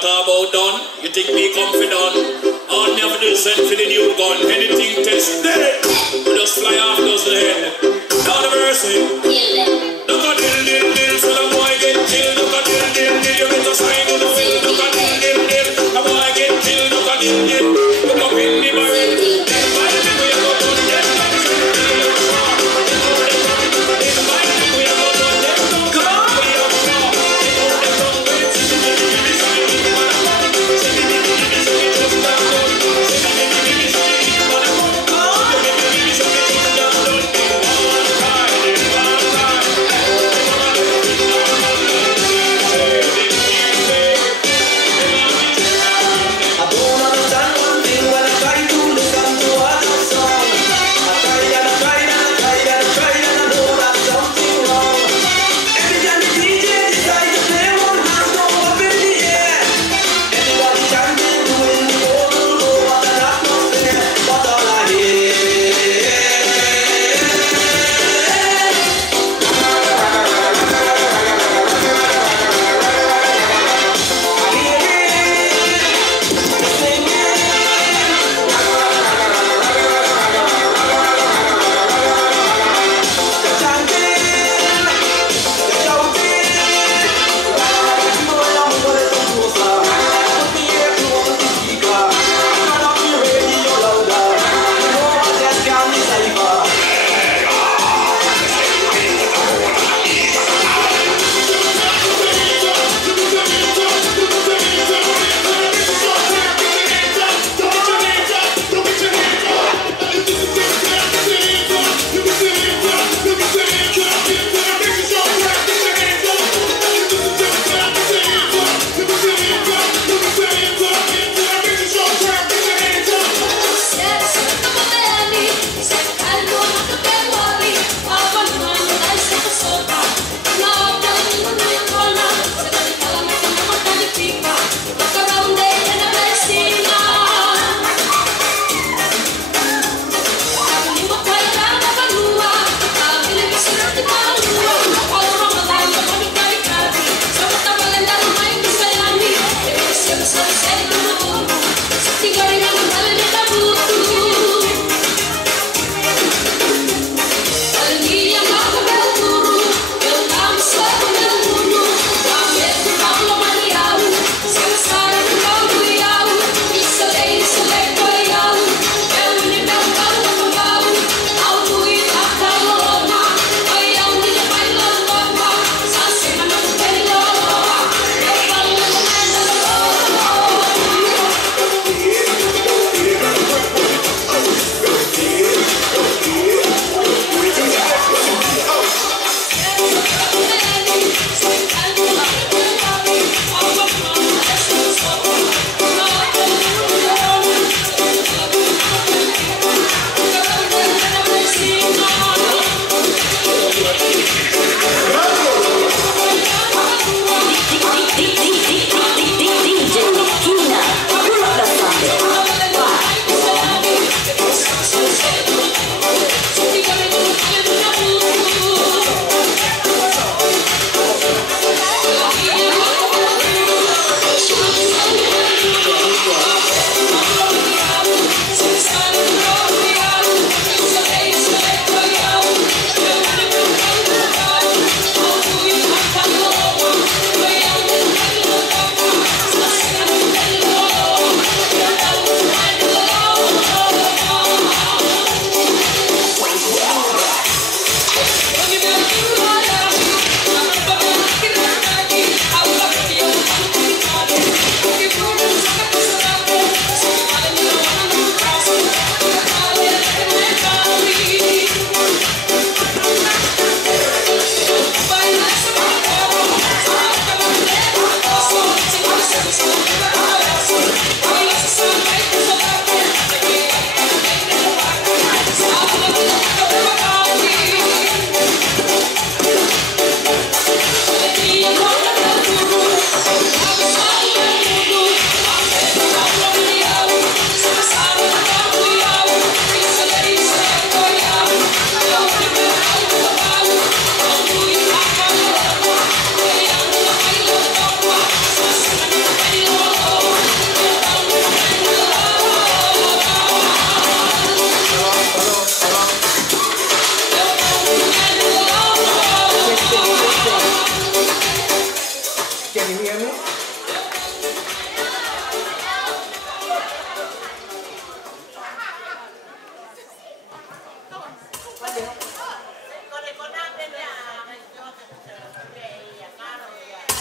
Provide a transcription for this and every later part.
want to talk about done? You think me confident? All me have to do is send for the new gun. Anything test dead. We just fly off those head. Down the mercy. Kill them. Look at dill, so the boy get killed. Look at dill, you get a sign on the field. Look at dill, the boy get killed. Look at dill, look up in the barrel.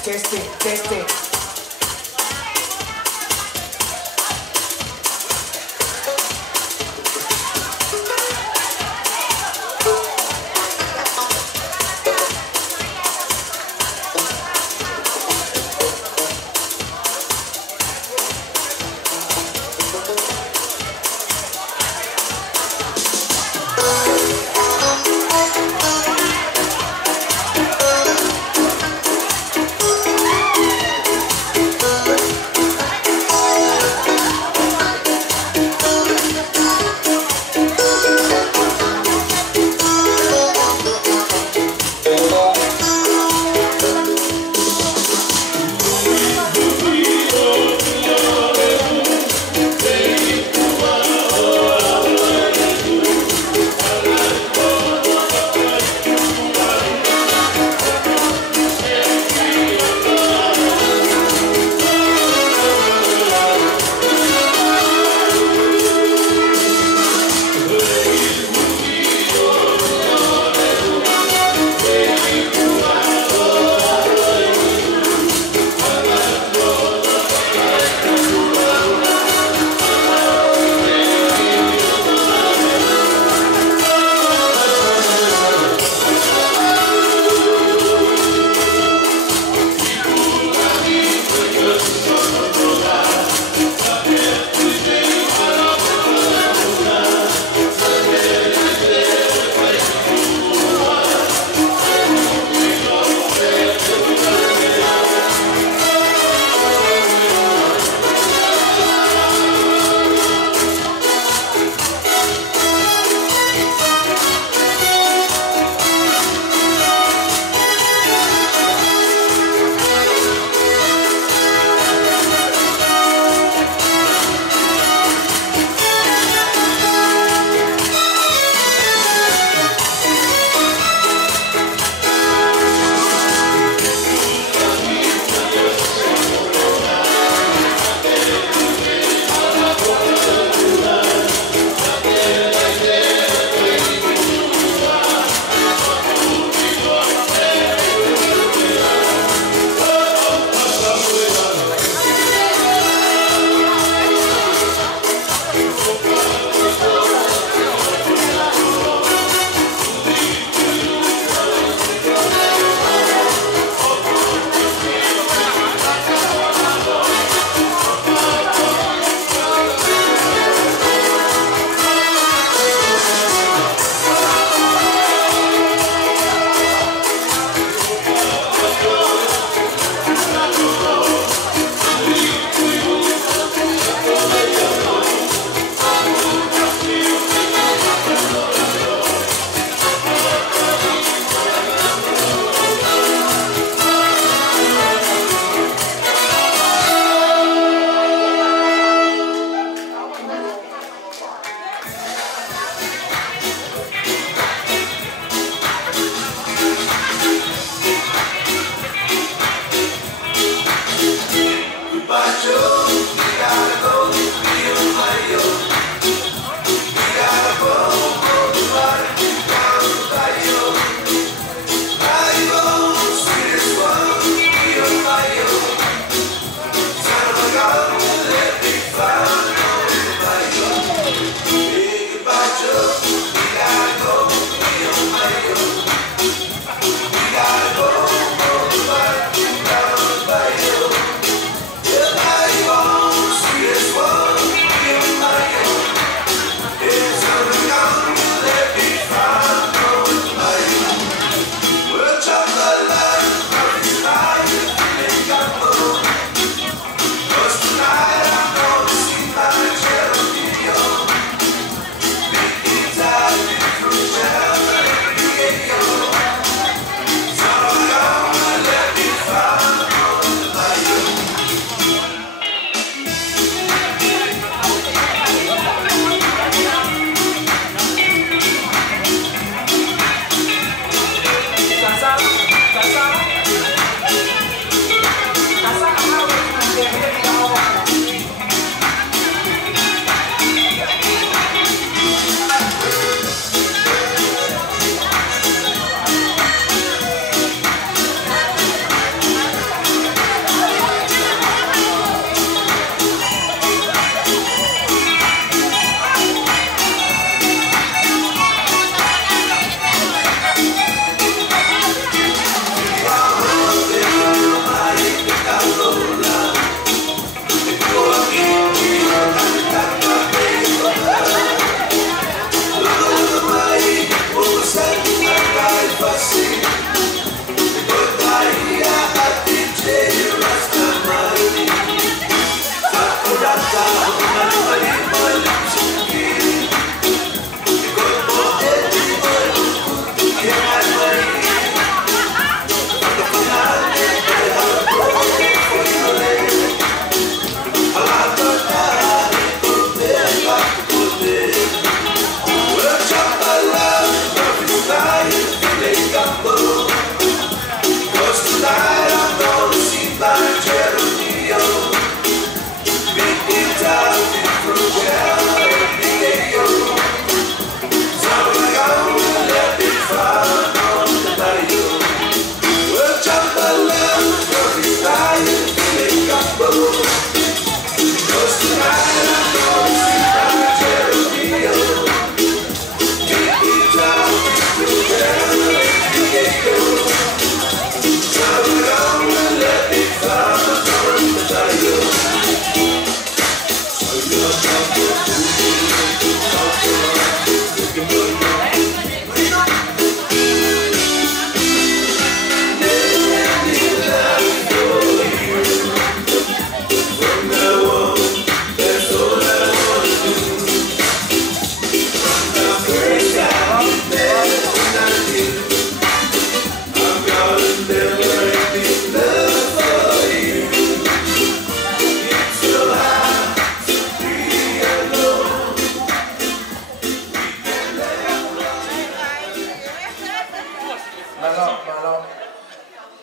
Testing, testing.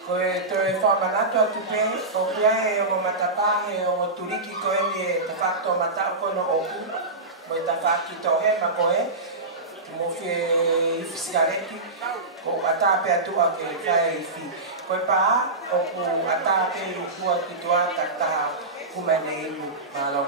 Ko e te whamanato atu pe, o kia e o matapa e o turiki ko e ni e te whakto matao kono oku. Mo e ta whakito he ma ko e, mo whi sigareti, ko ata pe atua ke whae i whi. Ko e paa, o ku ata pe i kua ki tua takta kumene imu. Malo.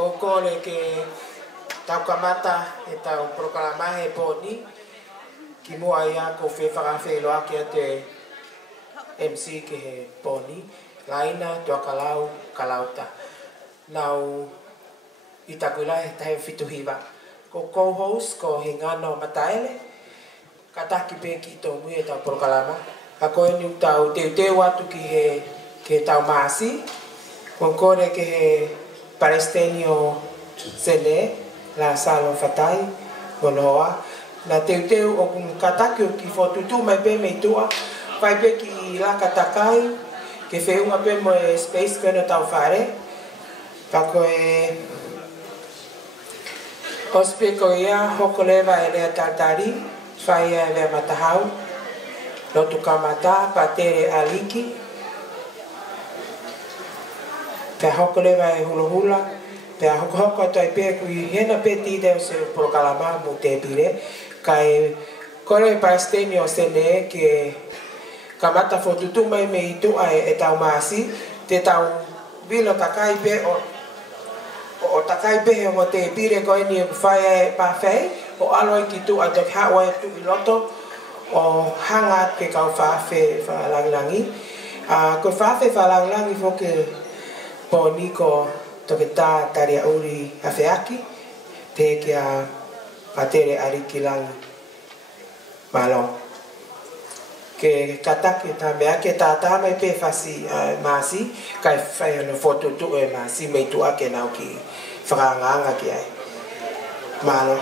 Ko le ke tau kamata e tau proklama he poni ki mua ia ko fe whakawheloa ki a te MC ke he poni laina tua kalauta nau i takula he tahe whituhiwa ko co-host ko he ngano mataele ka taki pe ki tō mui e tau proklama ka koe ni tau te watu ki he tau maasi ko kore ke he Palestinio Sele la salo fatai bonoa na teu o kun kataki ki fotutu mai pe me tua vai pe ki la katakai ke fe unha pe mo space que no tau fare pa ko ospe ko ia hokoleva ele tatari fai ele matahau lo tu kamata patere aliki pe hokoleva e hula pe hoko tai pe kui hena pe ti de se proklama mo te pire kai kore Palestinio sene ke kamata fotutu mai me itu e tau masi te tau vilo takai pe o takai pe mo te pire ko ni fai pa fai o alo ki tu a te hawa tu loto o hanga ke kau fa fe fa langi ko fa fe fa langi fo ke poni ko toke tā tari a uri a whiaki, te ke a patere ariki langi malo. Ke katake tā mea ke tā mai pe whasi maasi, kai whai anu foto tu e maasi mei tu ake nau ki whakanganga ki ai. Malo.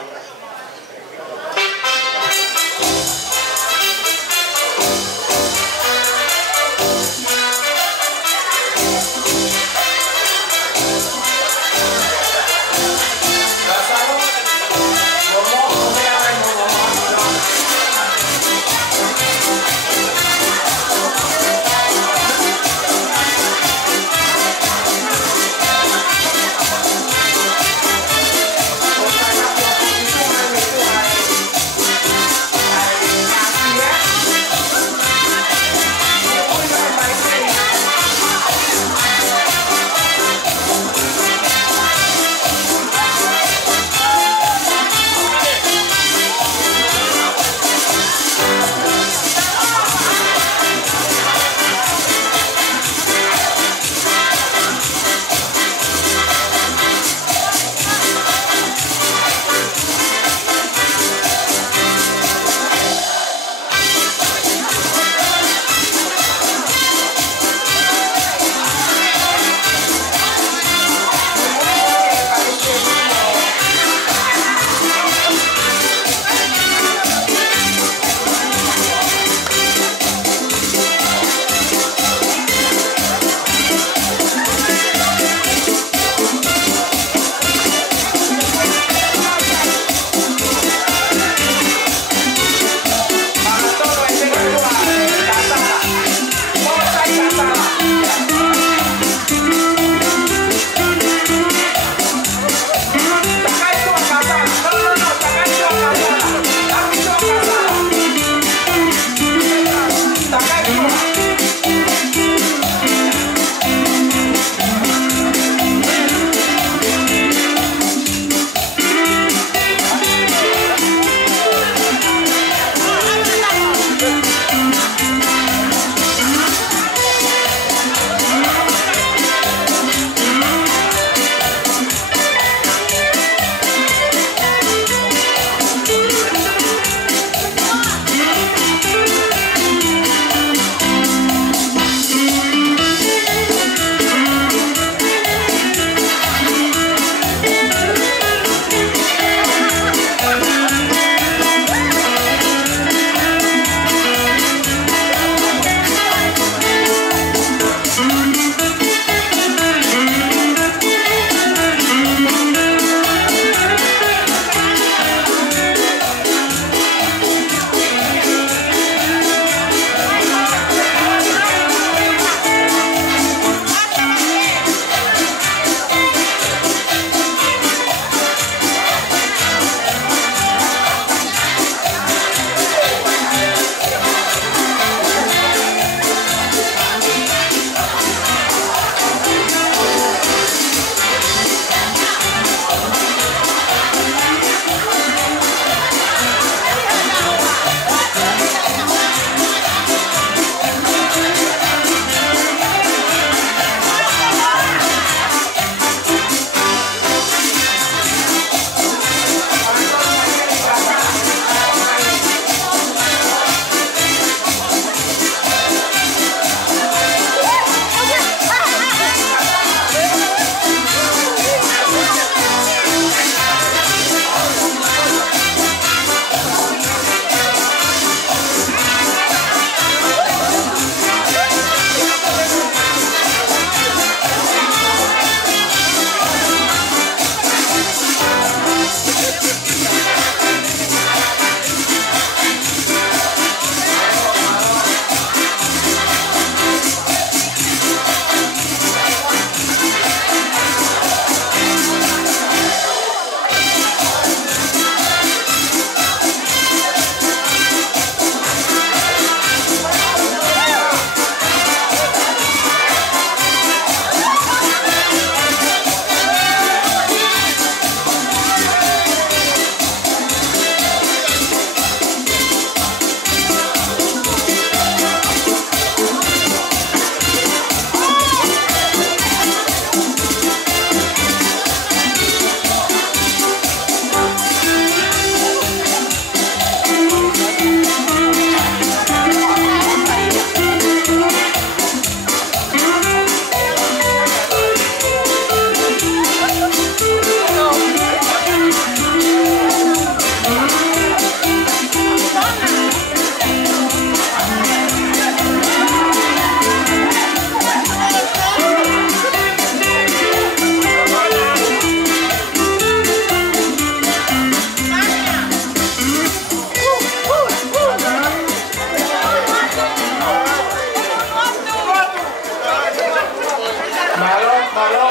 Malo,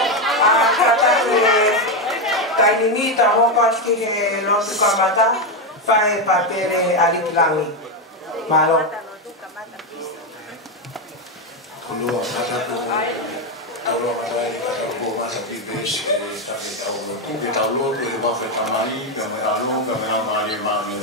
kata kainimita hokot ki lotu kamata, fae papere aliklangi. Malo. Kulua kata tu, kalau ada di kata tu masa tibes, tapi tahu tu kita tahu tu ibu bapa tamai, kami mari mari.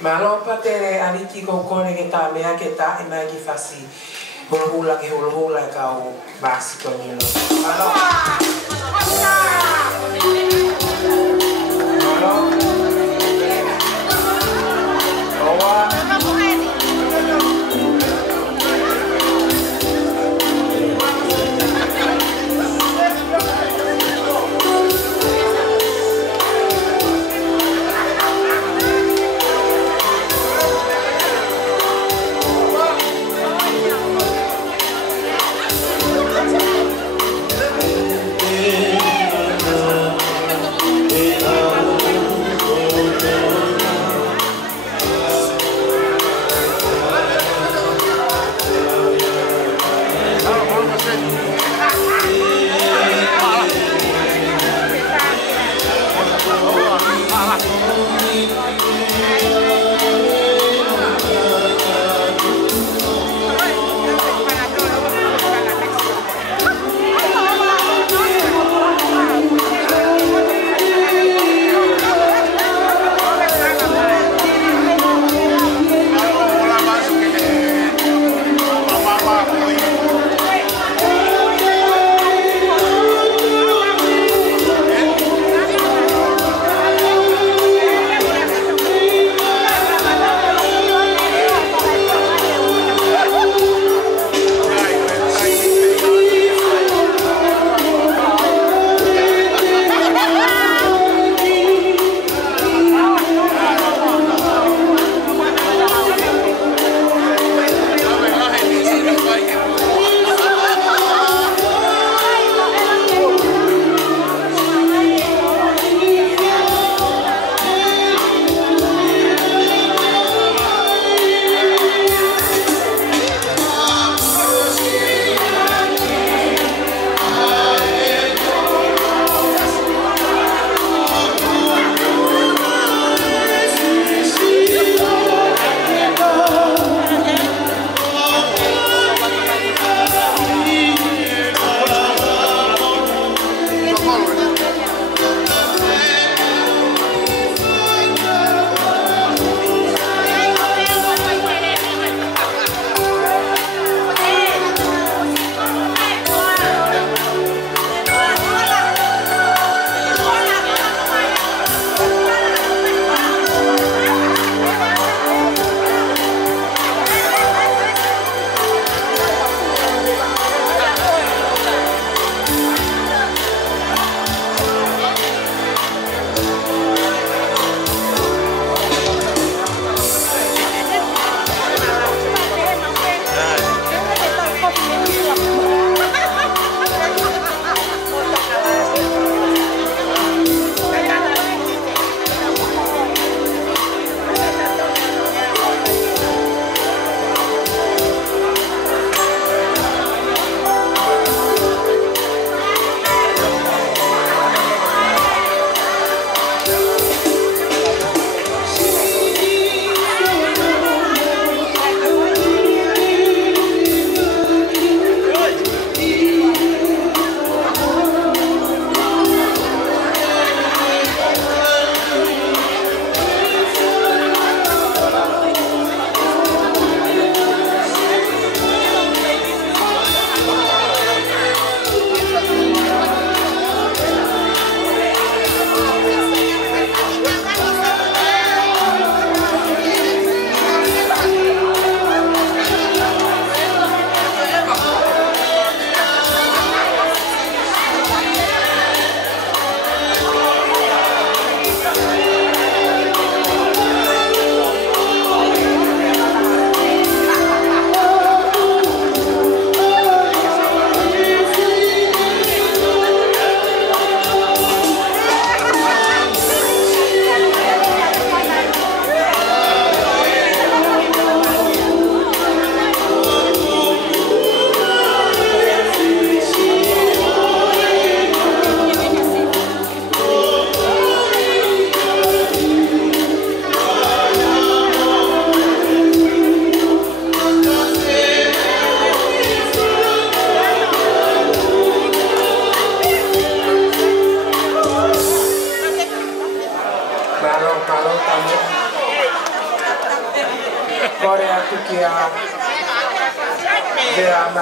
Malo patere aliki ko kone ke ta mea ke ta e mai ki fasi. Hula ke hula ka o basi ko nilo. Malo. Malo. Owa.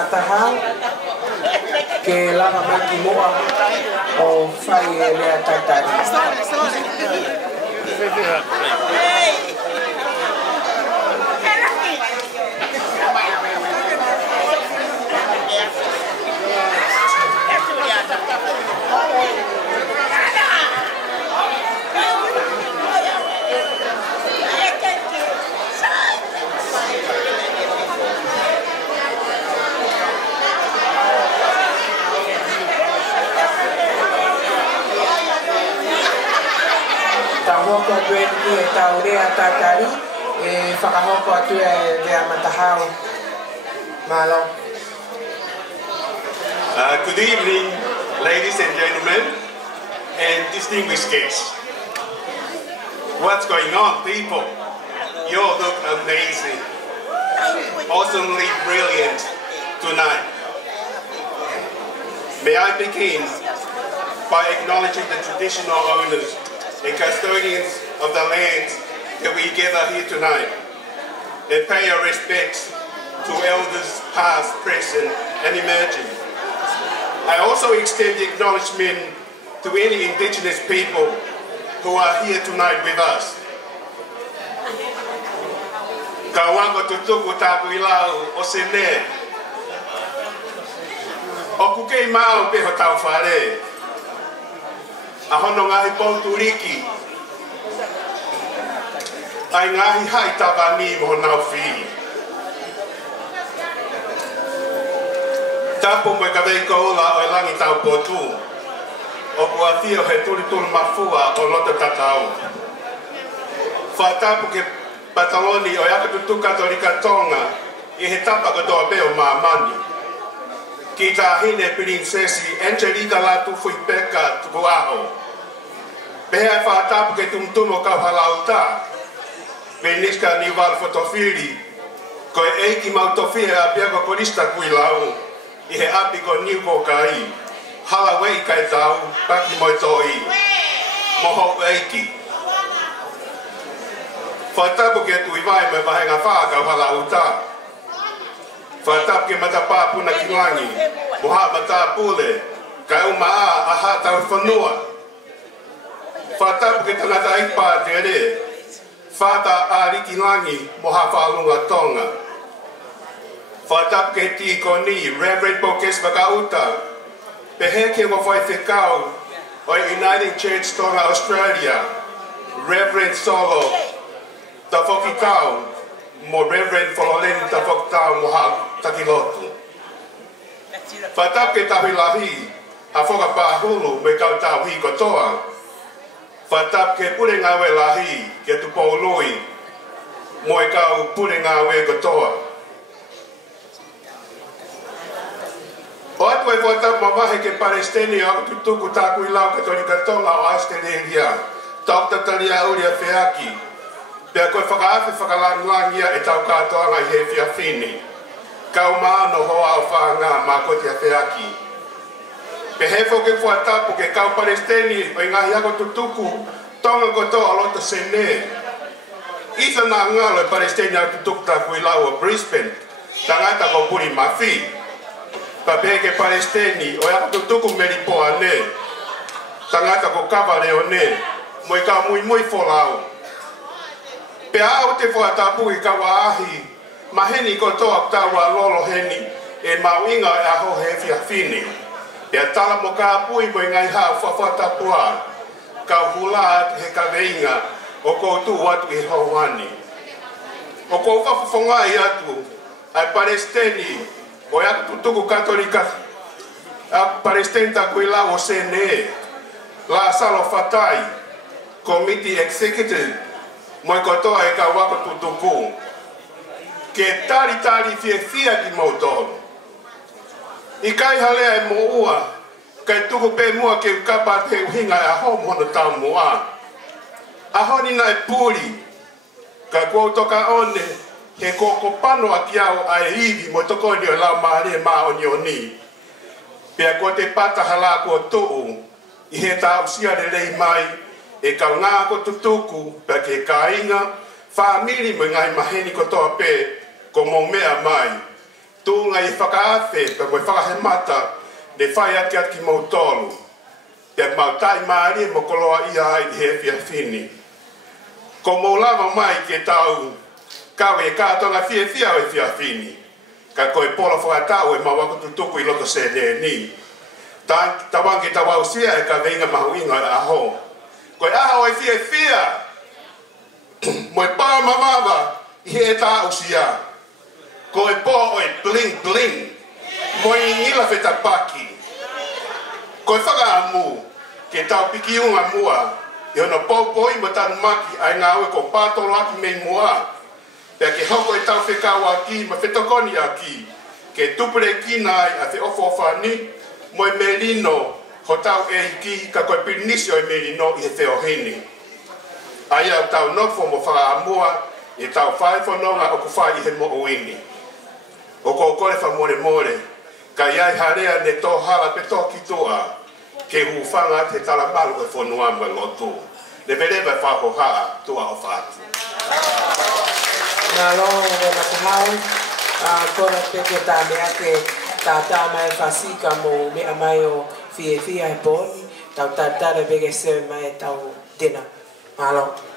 matahau ke lava mai ki moa o whai e lea taitari. Whakahoko atu e ni e taurea tātari e whakahoko atu e rea matahau. Malo. Good evening, ladies and gentlemen, and distinguished guests. What's going on, people? You all look amazing, awesomely brilliant tonight. May I begin by acknowledging the traditional owners and custodians of the lands that we gather here tonight, and pay our respects to elders past, present, and emerging. I also extend acknowledgement to any indigenous people who are here tonight with us. Ka wanga tutuku tapu ilau o sene. O kukei mao peho tau whare. Ahono ngahi Pouturiki. Ai ngahi hai tawani mo nau whi. Tapu mo ka vei koula o langi tau potu. O kua fio he turi mafua o loto tatau. Whatapu ke Pataloni o yaka tutuka torika tonga I he tapa ko toa peo mamani. Ki tā hine prinsesi Angelica Latu Fuipeka tuku aho. Pehea whatapu ke tumtumo kau halauta. Peniska ni wal fotofili. Ko e eiki mautofie a pia ko korista kui lau. I he api ko niuko kai. Hala wei kai tau, paki moi toi. Moho eiki. Whatapu ke tui vai me wahenga whākau halauta. Whatapu ke matapā puna ki langi. Moha matā pule. Kai uma a aha tau whanua. Whatapu ke tangata ipa te re. Whata a riki langi moha whalunga tonga. Whatapu ke ti koni Reverend Bokes Makauta. Pehe ke mo whai whekau o United Church Tonga Australia. Reverend Solo. Ta whokitau mo Reverend Fololeni ta whokitau mo ha takilotu. Whatapu ke tahui lahi a whokapāhulu me kau tau hi kotoa. Whatapu ke pure ngawe lahi ke tu paului mo e kau pure ngawe kotoa. O atu e whatapu mawahe ke Palestini o tutuku tāku I lau Katolika Tonga o Australia. Dr. Talia Uria Feaki. Pea koe whakaafi whakalangulangia e tau katoanga I he whiawhini. Kau maano hoa o whaanga mā kotia Feaki. Pe he whoke whatapu ke kau Palestini o ngahi ako tutuku tonga kotoa loto sene. Isa nā ngalo e Palestini au tutuku tāku I lau o Brisbane. Tangata ko puri mawhi. Pa peke Palestini o yako tutuku meripoa ne. Tangata ko kawale o ne. Moi ka mui wholau. Pe au te whatapu I kawa ahi. Maheni ko toa tawa lolo heni. E mauinga e aho he whiawhini. Pea tala mo ka apui mo ngai hao whawhatapua. Ka hula he kaweinga. O koutu watu I hauani. O kou whawhongai atu. Ai Palestini. O ya tutuku Katolika a Palestina ko ila o sene la salo fatai committee executive mo ko to e ka wa ko tutuku ke tari fia ki moto I kai hale ai mo ua kai tuku pe mo ke ka pa te hinga a ho mo no ta mo a ho ni na puri ka ko to ka one He koko pano a kiao ai hivi mo toko ni o lau maare maa o ni o ni. Pea ko te pata hala ko tuu, I he tau sia re rei mai, e kau ngā ko tutuku, pea ke ka inga, whamiri mo ngai maheni ko toa pe, ko mo mea mai. Tunga I whakaafe, pe moi whakahemata, ne whai ati ati ki mautolu. Pia mautai maari mo koloa ia ai he fia fini. Ko maulama mai ke tau, kawe e kātonga fia o e fia fini. Ka koe pola whakatau e mawaku tutuku I loto se ne ni. Tawangi tawau sia e ka veinga mahuinga e aho. Koe aho e fia. Moe pā mamawa I he tā usia. Koe po o e bling bling. Moe ngila wheta paki. Koe whakaamu. Ke tau piki unga mua. I ono pōpoi mo tanu maki ai ngā ue ko pātoro aki mei mua. Pea ke hoko e tau whekawa ki ma whetokoni aki. Ke tupere ki nai a te ofo whani. Moe merino ho tau e ki ka koe pirinisi o e merino I he wheo hini. Ai au tau nofo mo whakaamua I tau whaifononga o ku whai I he mo uini. O ko kore wha more. Ka iai harea ne tō hala pe tō ki toa. Ke hufanga te talamalu e whanua mo lotu. Le vereva whaho haa toa o whātu. Nā longa me na kuhau. Kora peke tā mea ke tā mai whasika mo mea mai o fie e pōni. Tau tātara bege sewe mai tau tena. Nā longa.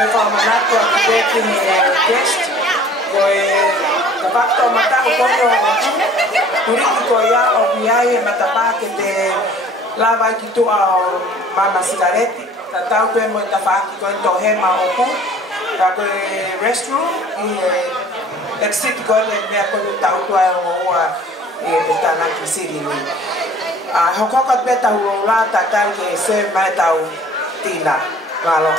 koe whamanato a kipeki guest, koe ka whakto matahu kono o turiki koe ia o kuiai e matapā ke te lawai ki tua o mama sigareti. Ta tau koe mo ta whaki koe to hema o ku, ta koe restroom i exit koe le mea koe tau tua e o ua e Petanaki City ni. Hokokat be tau o la ta tau ke se mai tau tina. Valo.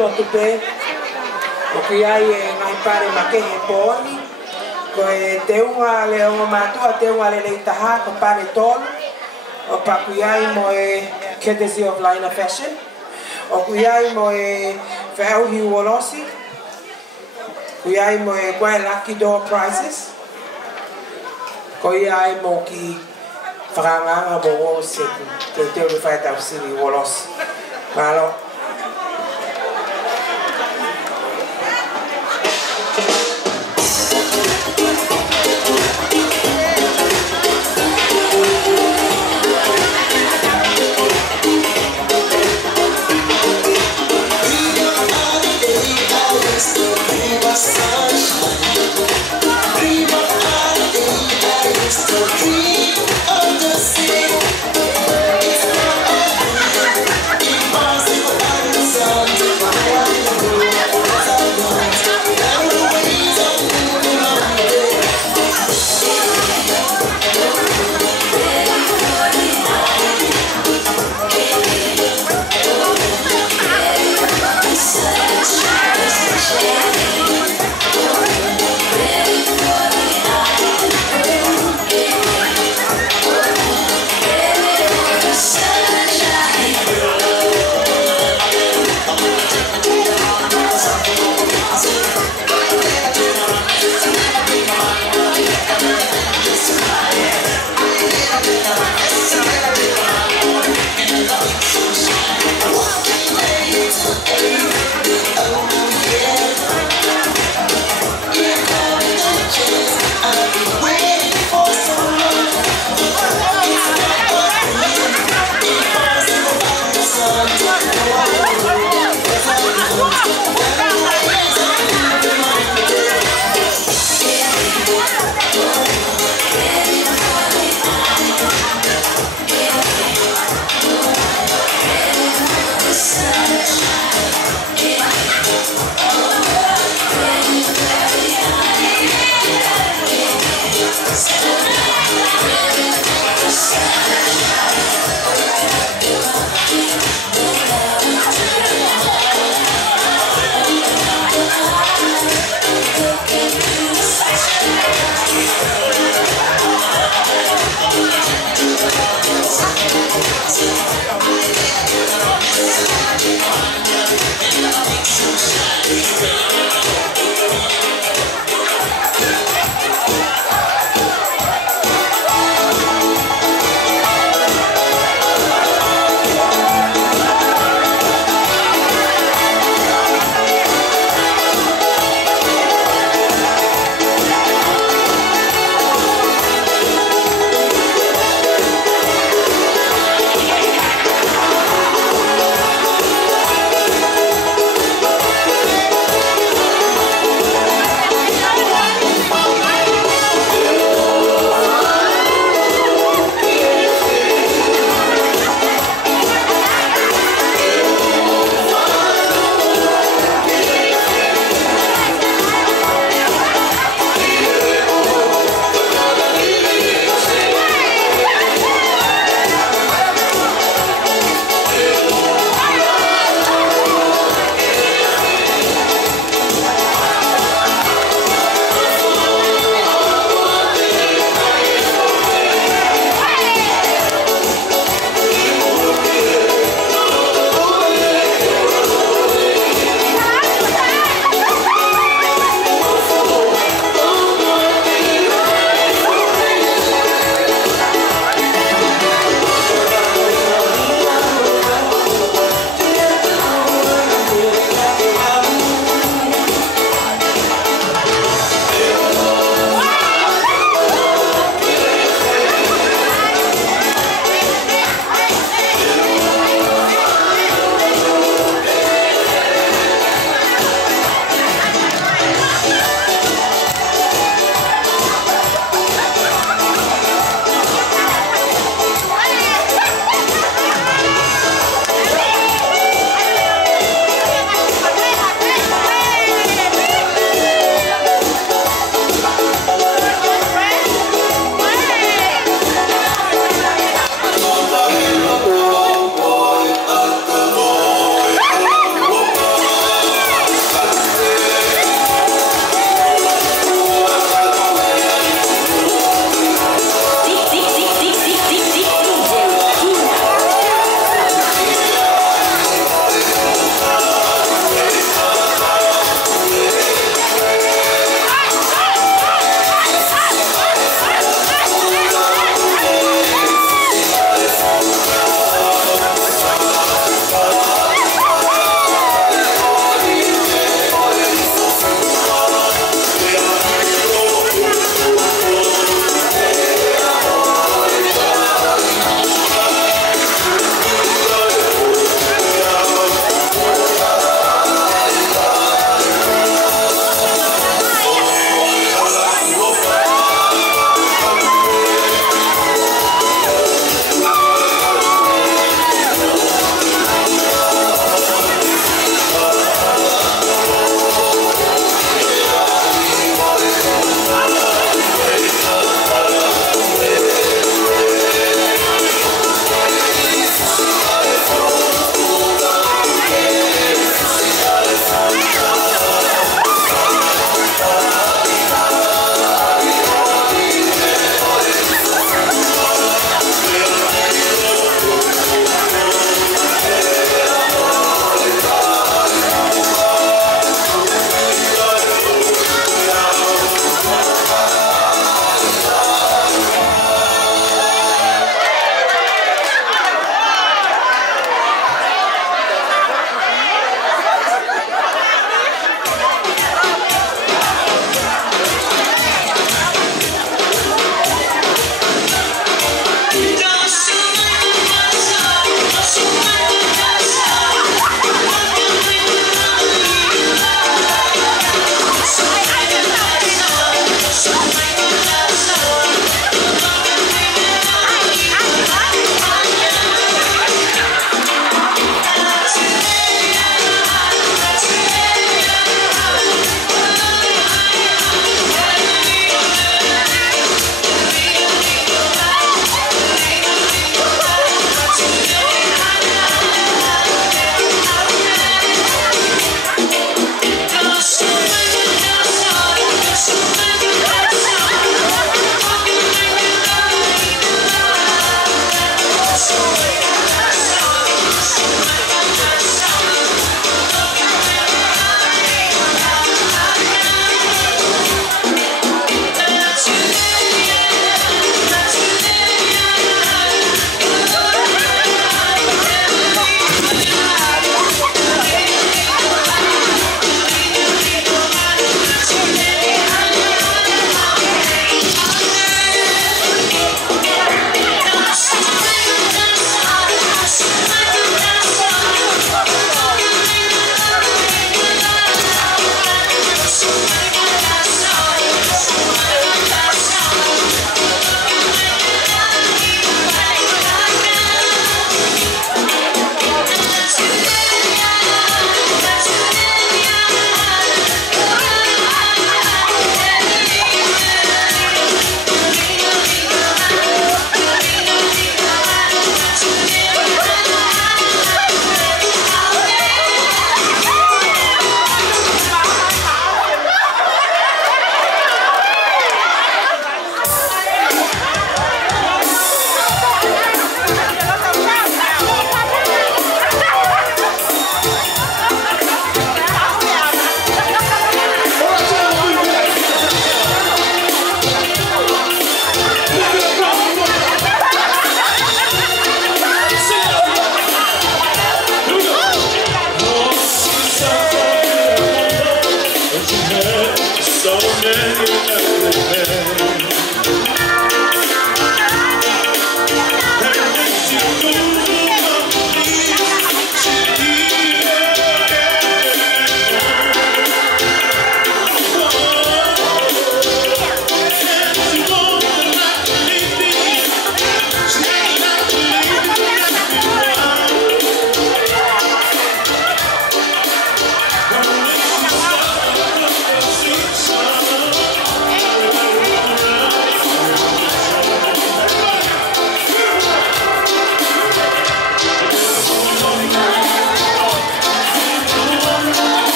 ato tupe. O ki ai e ngai pare makehe pōni. Ko e te unga le o mātua, te unga le taha, ko pare tolu. O pa kui ai mo e courtesy of Line of Fashion. O kui ai mo e whaauhi uolosi. Kui ai mo e koe Lucky Door Prizes. Ko ai mo ki whakanganga mo o seku. Te teo ni whaetau siri uolosi. Malo. Impossible.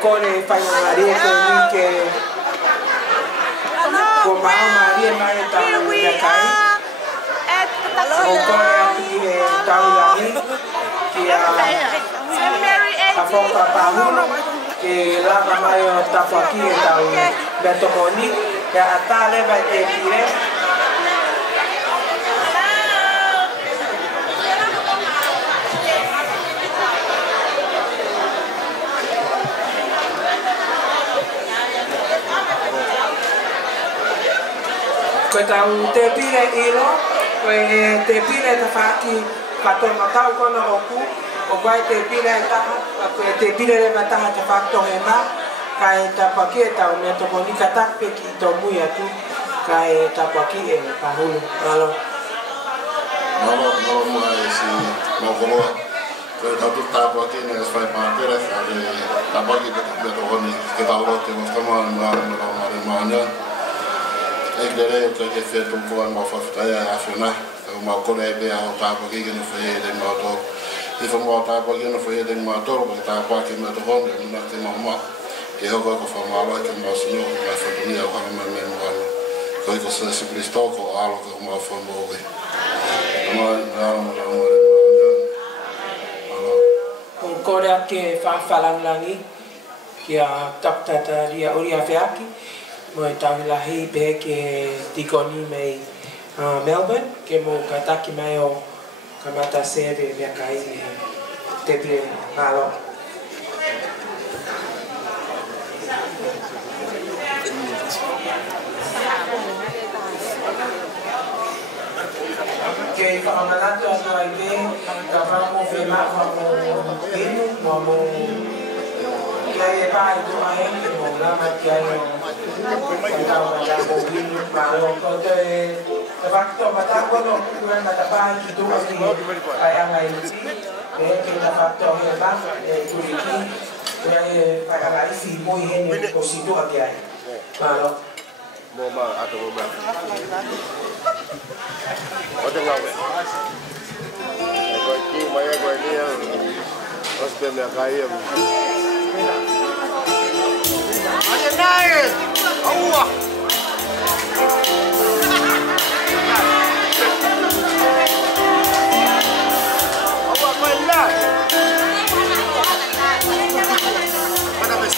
Kone whainga Maria ko ni ke ko mao Maria mai tau ia kai o kone ati he tau langi ki a whoka pahuno ke lava mai o tawhaki e tau betokoni ke a tale vai te pire ko tau te pire ilo, ko te pire te whaki katoa matau kona oku, o kai te pire taha, ko te pire le mataha te whakto he ma, kai tapaki e tau me toko ni katakpe ki tau mui atu, kai tapaki e pahulu. Malo. Malo mua e si maukoloa. Ko tau tu tapaki ne es whai pātere, tapaki me toko ni ke tau rote mostama ni maanya. Eglere o que fez um pouco mal faftaia a fina o mal colega o tapa aqui que não foi ele motor e foi o tapa aqui não foi ele motor porque tapa aqui me tocou não tem mamá que eu vou fazer mal que meu senhor vai fazer minha o meu mesmo coi que se simplestou com algo que uma forma hoje o corea que fa falang langi que a taptata dia oria feaki mo e tau lahi pe ke tikoni mei Melbourne ke mo kataki mai o kamata sere mea kai te pire malo. Ke whakamanato atu ai te ka whamo whenaka mo inu mo kia e pāi tu ahengi mo lama kia e tau mata mo inu malo ko te whakito mata kono kukura mata pāi ki tu aki ai anga i e ke ta whakito he baka e turiki kia e whakanga isi moi hene ko situ aki ai malo. Moma ato moma. O te ngawe. Ko ki mai ko ni hoste me kai e. Aye nai. Aua. Aua mai lai. Mana mes.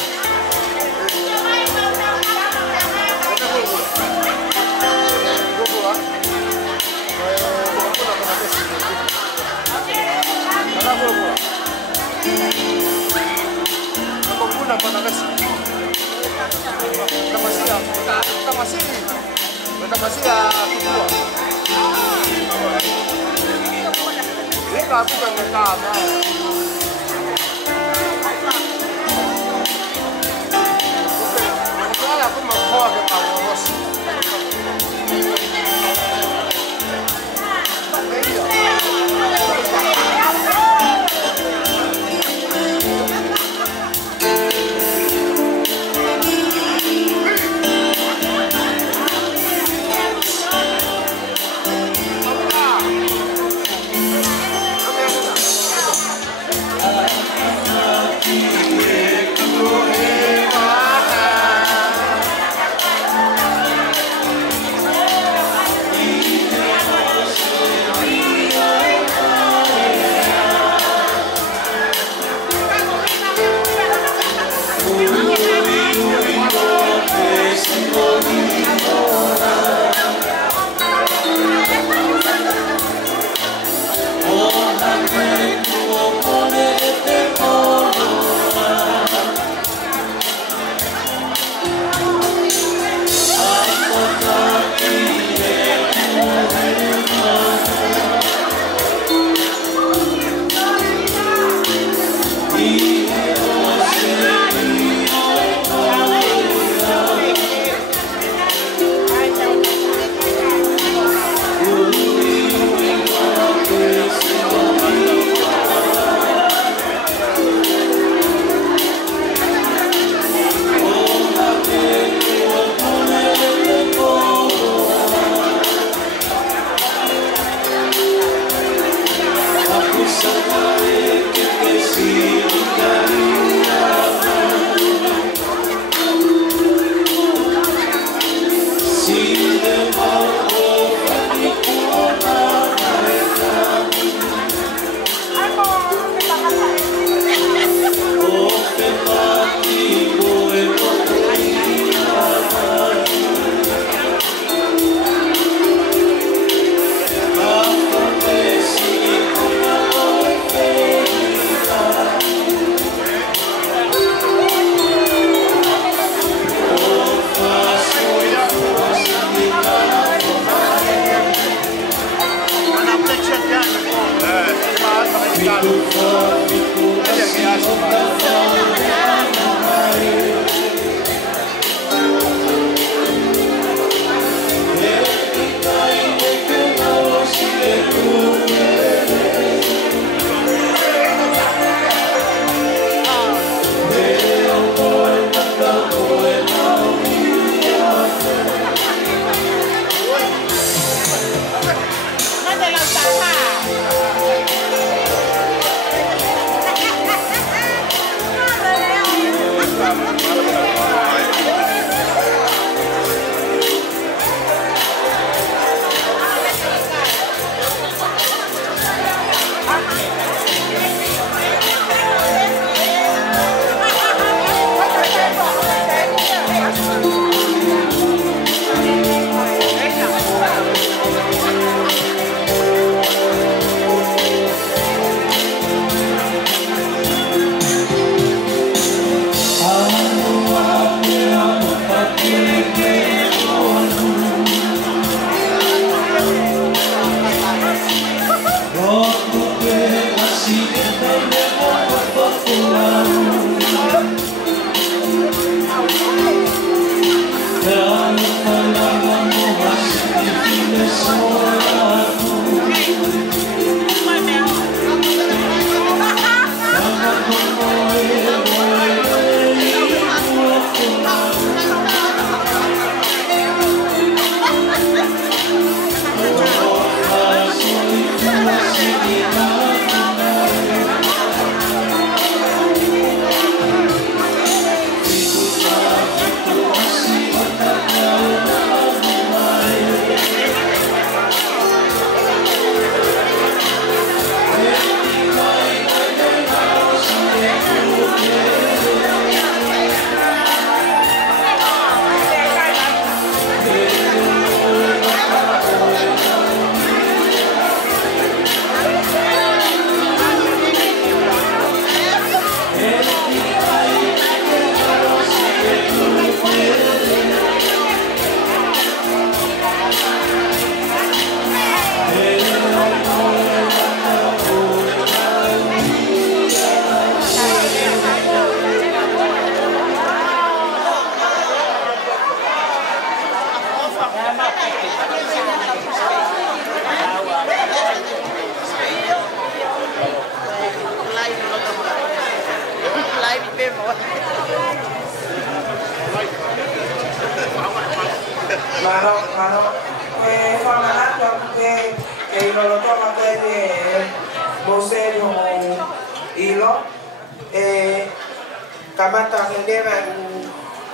Kamata ngendera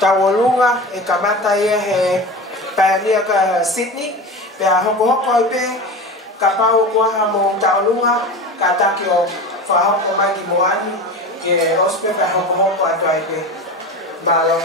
Tawalunga e kamata ia he painia ka Sydney pe a hoko pe ka pau ko ha mo Tawalunga ka takio fa hoko mai ki moani ke ospe pe hoko atoi pe malo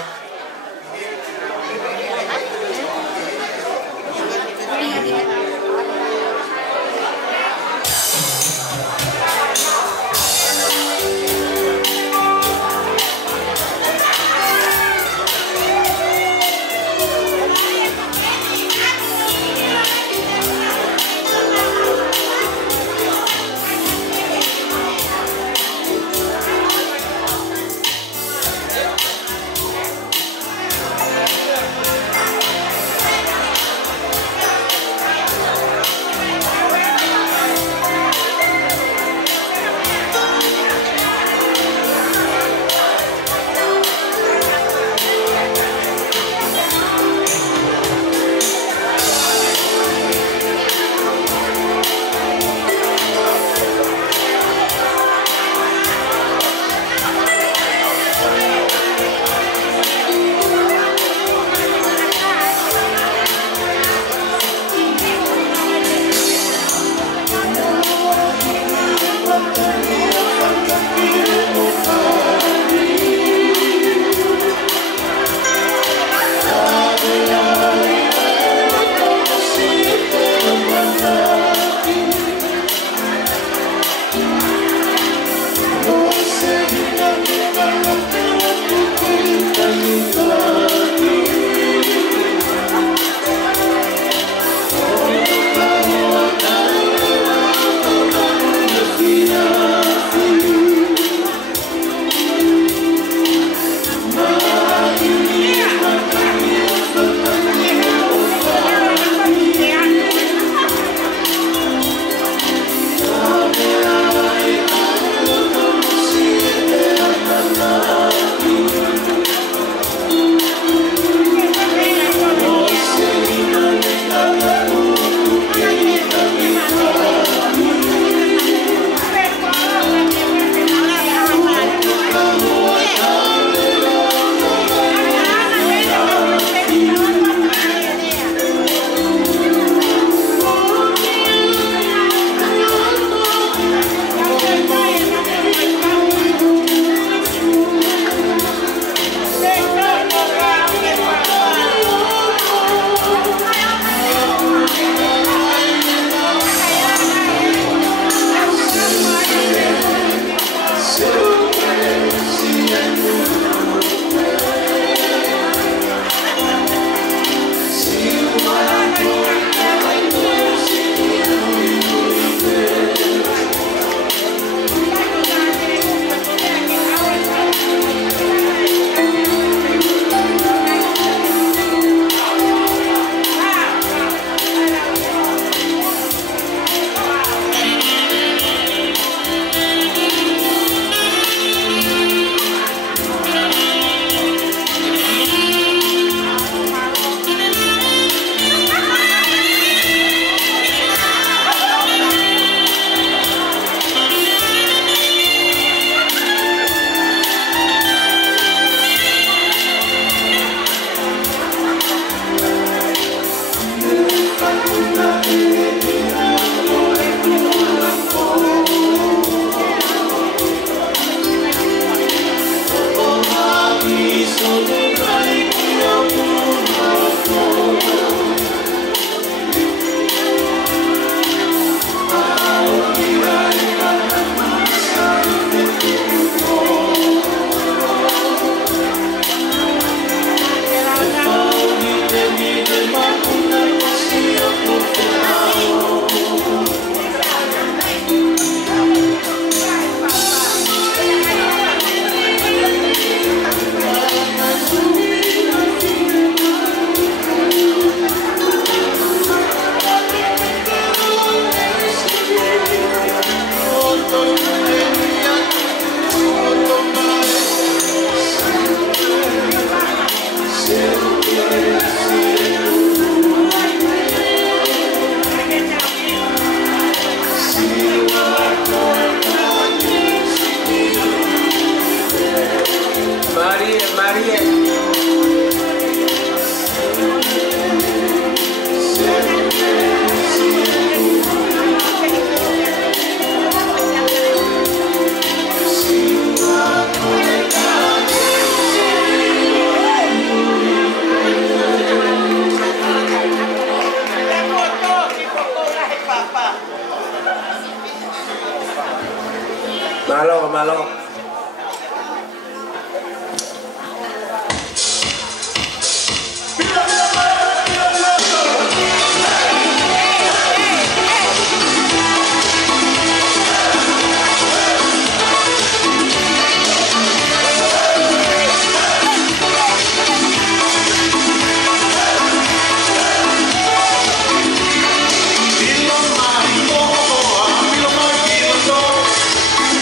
Malo, malo.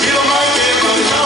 Feel my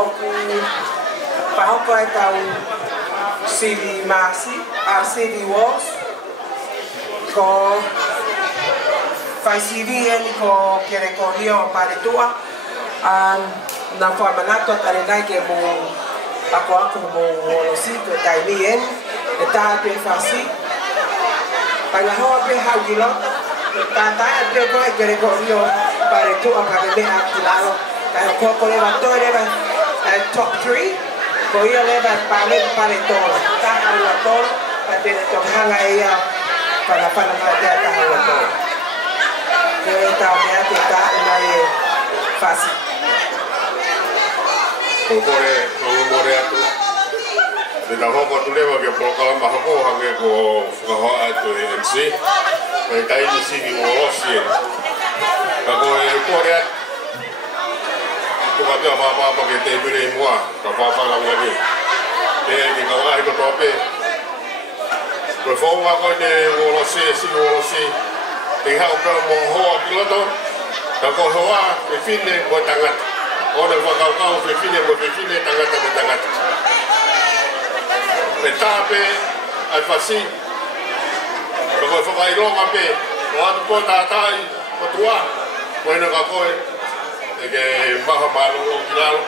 oku pahoko e tau Sivi Masi, a Sivi Walls, ko fai Sivi eni ko kere ko hio paretua, na wha manato tare nai ke mo ako mo wolosi ko tai mi eni, e taha pe whasi, pai la hoa pe haugilota, tātai pe ko e kere ko hio paretua ka me mea kilalo, kai ko ko lewa toi lewa top 3, ko ia lewa pale tolo, taha ua tolo, pa tene tohanga e ia para mai te taha ua tolo. Ko e tau mea te taha mai e whasi. Ko kore, more atu. Te ta hoko tu lewa ke prokalama hako hange ko whakahoa atu e MC. Kai taini sini o osi e. Ka ko e kore atu. Tuka pia whapapa ke te mire i mua, ka whapalanga ni. Te ki ka wahi ko tope. Koe whaunga koe ne wolosi e sini wolosi. Te hau pera mo hoa piloto. Ka ko hoa e whine koe tangata. Ona whakaukau e whine koe whine tangata me tangata. Pe tāpe ai whasi. Ka koe whakaironga pe. O atu koe tātai o tua. Koe na ka koe. E ke maha malu o kilalo.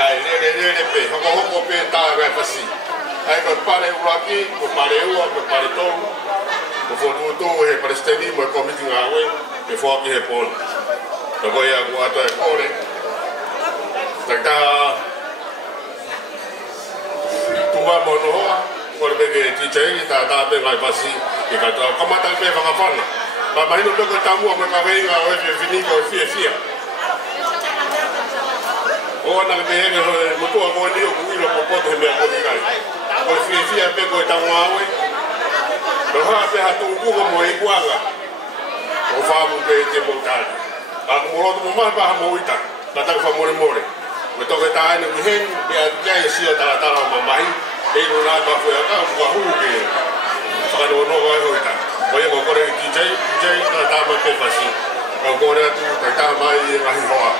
Kai rere pe. Hoko pe tāpe ai whasi. Ai koe pare uraki, koe pare ua, koe pare tolu. Ko whotutu he Palestini mo e komiti ngā ue. Ke whoaki he pōna. Ka koe ia ku ato e kore. Taka tunga mo noa, kore peke titei, ta pe ngai pasi, e ka tau kamata pe whakawhana. Ma mahino peko tamua mo ka weinga o e finiko e fia. O ana ke henge ho mutua ko ni o kuilo popoto he mea koni kai. Ko fia peko e tamua awe. Ko ha pe ha tungugo mo e kuanga. O whamu pe te montari. Ako moroto mo maha paha mo ita, ta taka whamore. Me toke tāne mi hen, me a kai sio tala o mamai, e no nā ka whea ka mua huu ke whakanono ai hoita. Ko ia ko kore ki DJ, ta tāma pe whasi. Ka kore atu, ta tāma i e ngahi hoa.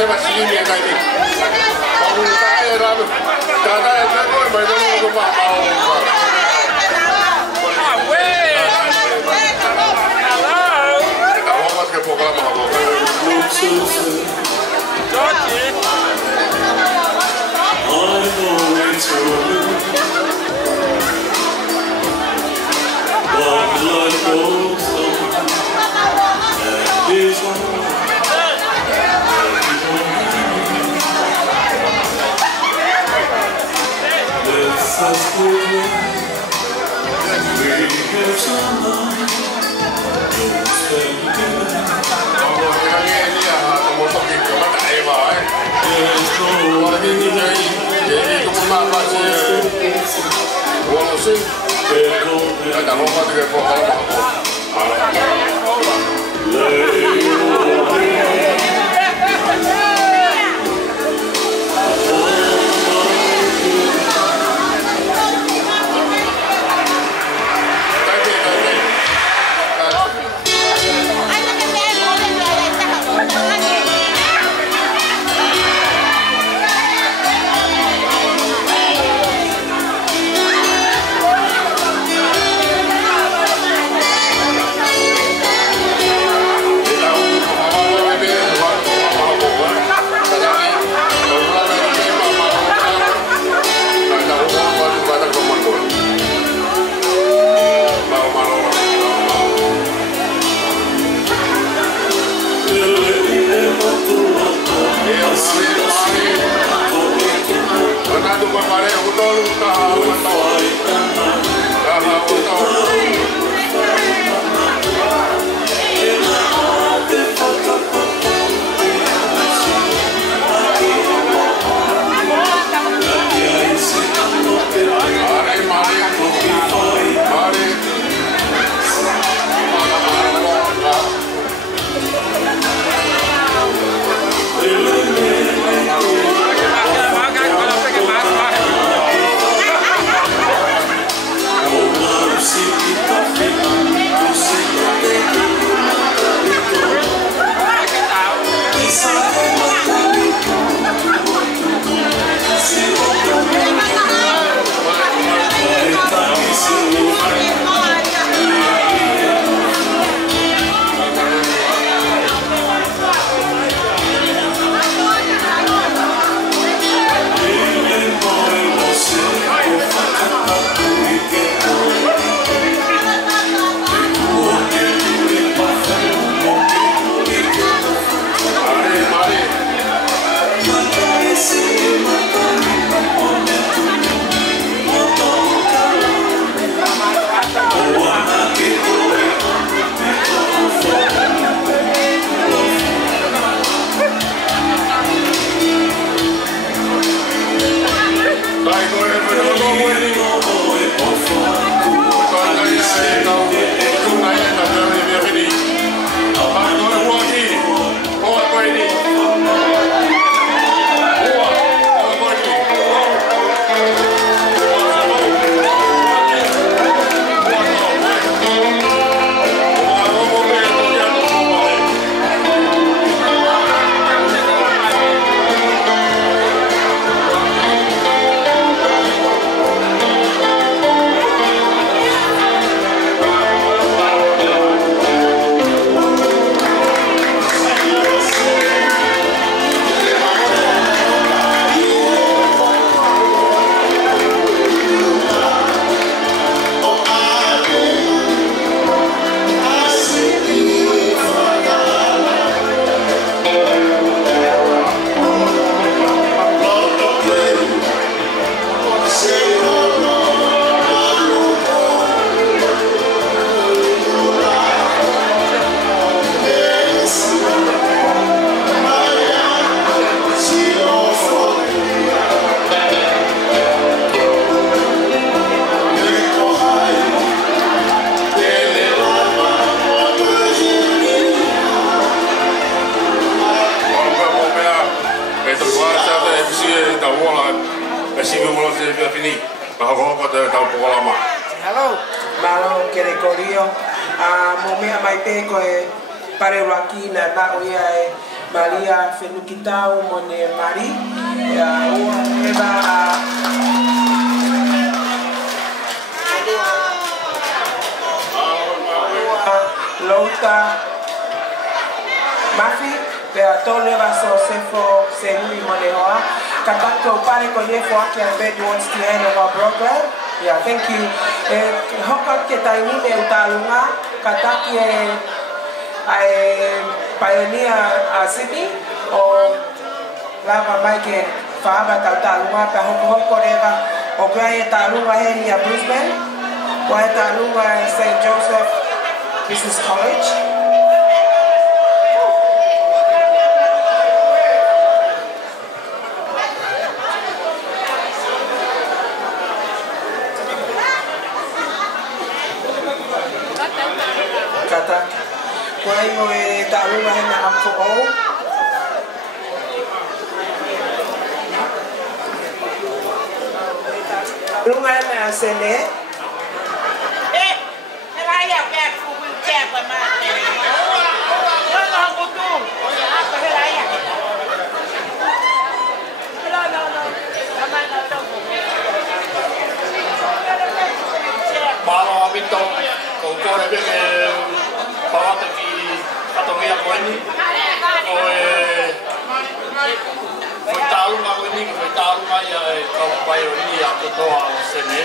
te masih ni kan ni. Baru tak era tu. Tak ada tak kau main dulu rumah mau. Awak masih ke pokok lama awak. Hello, malo kere korio. Mo me mai pe ko e pare raki na na o ia e Maria Fenukitau Mone Mari Eva Lota Mafi Pea tole va so sefo Senui Mone Hoa Katako pare ko ye fo ake ave towards the end of our program. Yeah, thank you. Hoka ke taini me utalunga kataki pioneer Sydney o lava Mike Faba Talunga pa hoko reva o gaya talunga heni a Brisbane o talunga St. Joseph Business College. Kata Kuai mo talunga heni a Ampo Lunga na sene. Era ya que fui chepa mas. Não botou. Apa era ya. Não. Sama não tahu. Malo habito con cuore perché parlate di categoria quindi foi talunga quindi foi talunga ya kau pioneer aku toa sene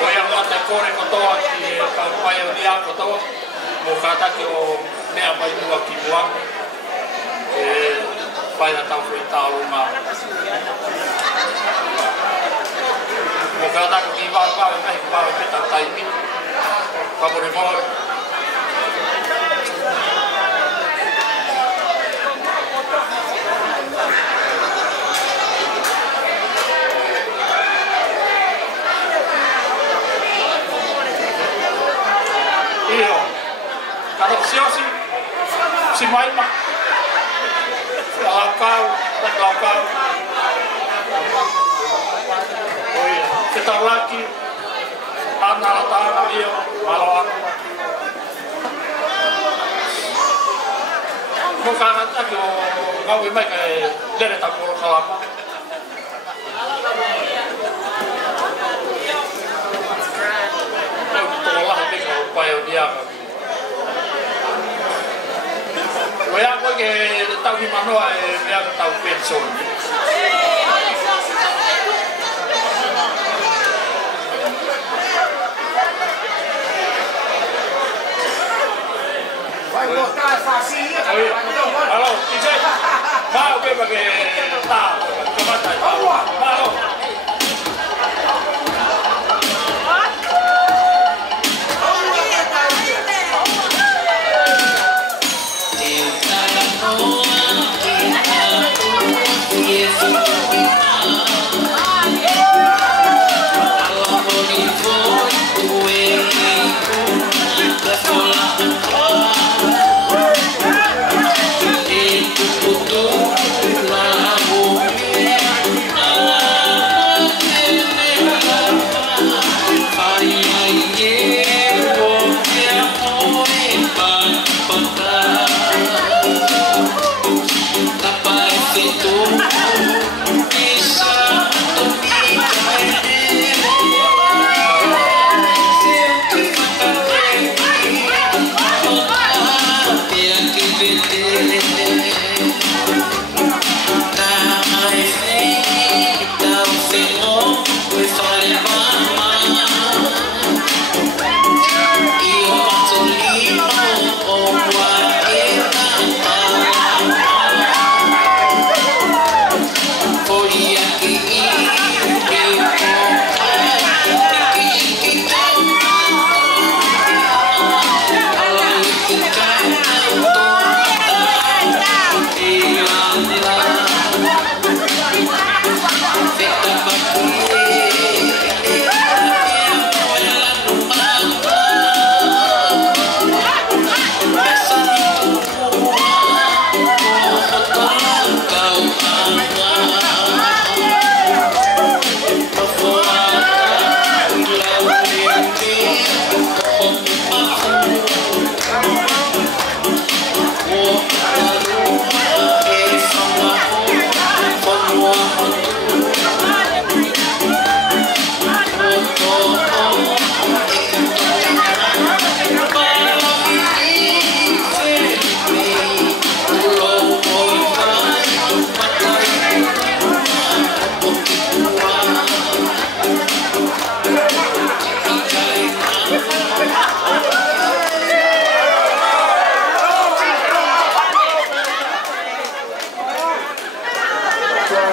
foi angata kore ko toa ki kau pioneer aku toa mo kata ki o me apa itu aki buang pai na tau foi talunga mo kata ki ba peta tai mi pa mo Kalau si main mah, lakau, oh iya, kita lagi, tanah dia, malam, bukan aja kau ini kayak dari tampil kelapa, kau tolak ini kau payah dia. Voy a que está mi mano me ha estado pensando. Halo, DJ. Mau ke pakai tak? Kemana? Mau.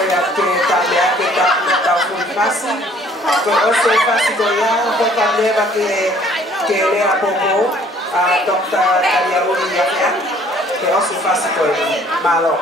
ya que también que está muy fácil. Pero es fácil ya, pues también va que le apoyó a doctor Cariauri ya que es fácil pues malo.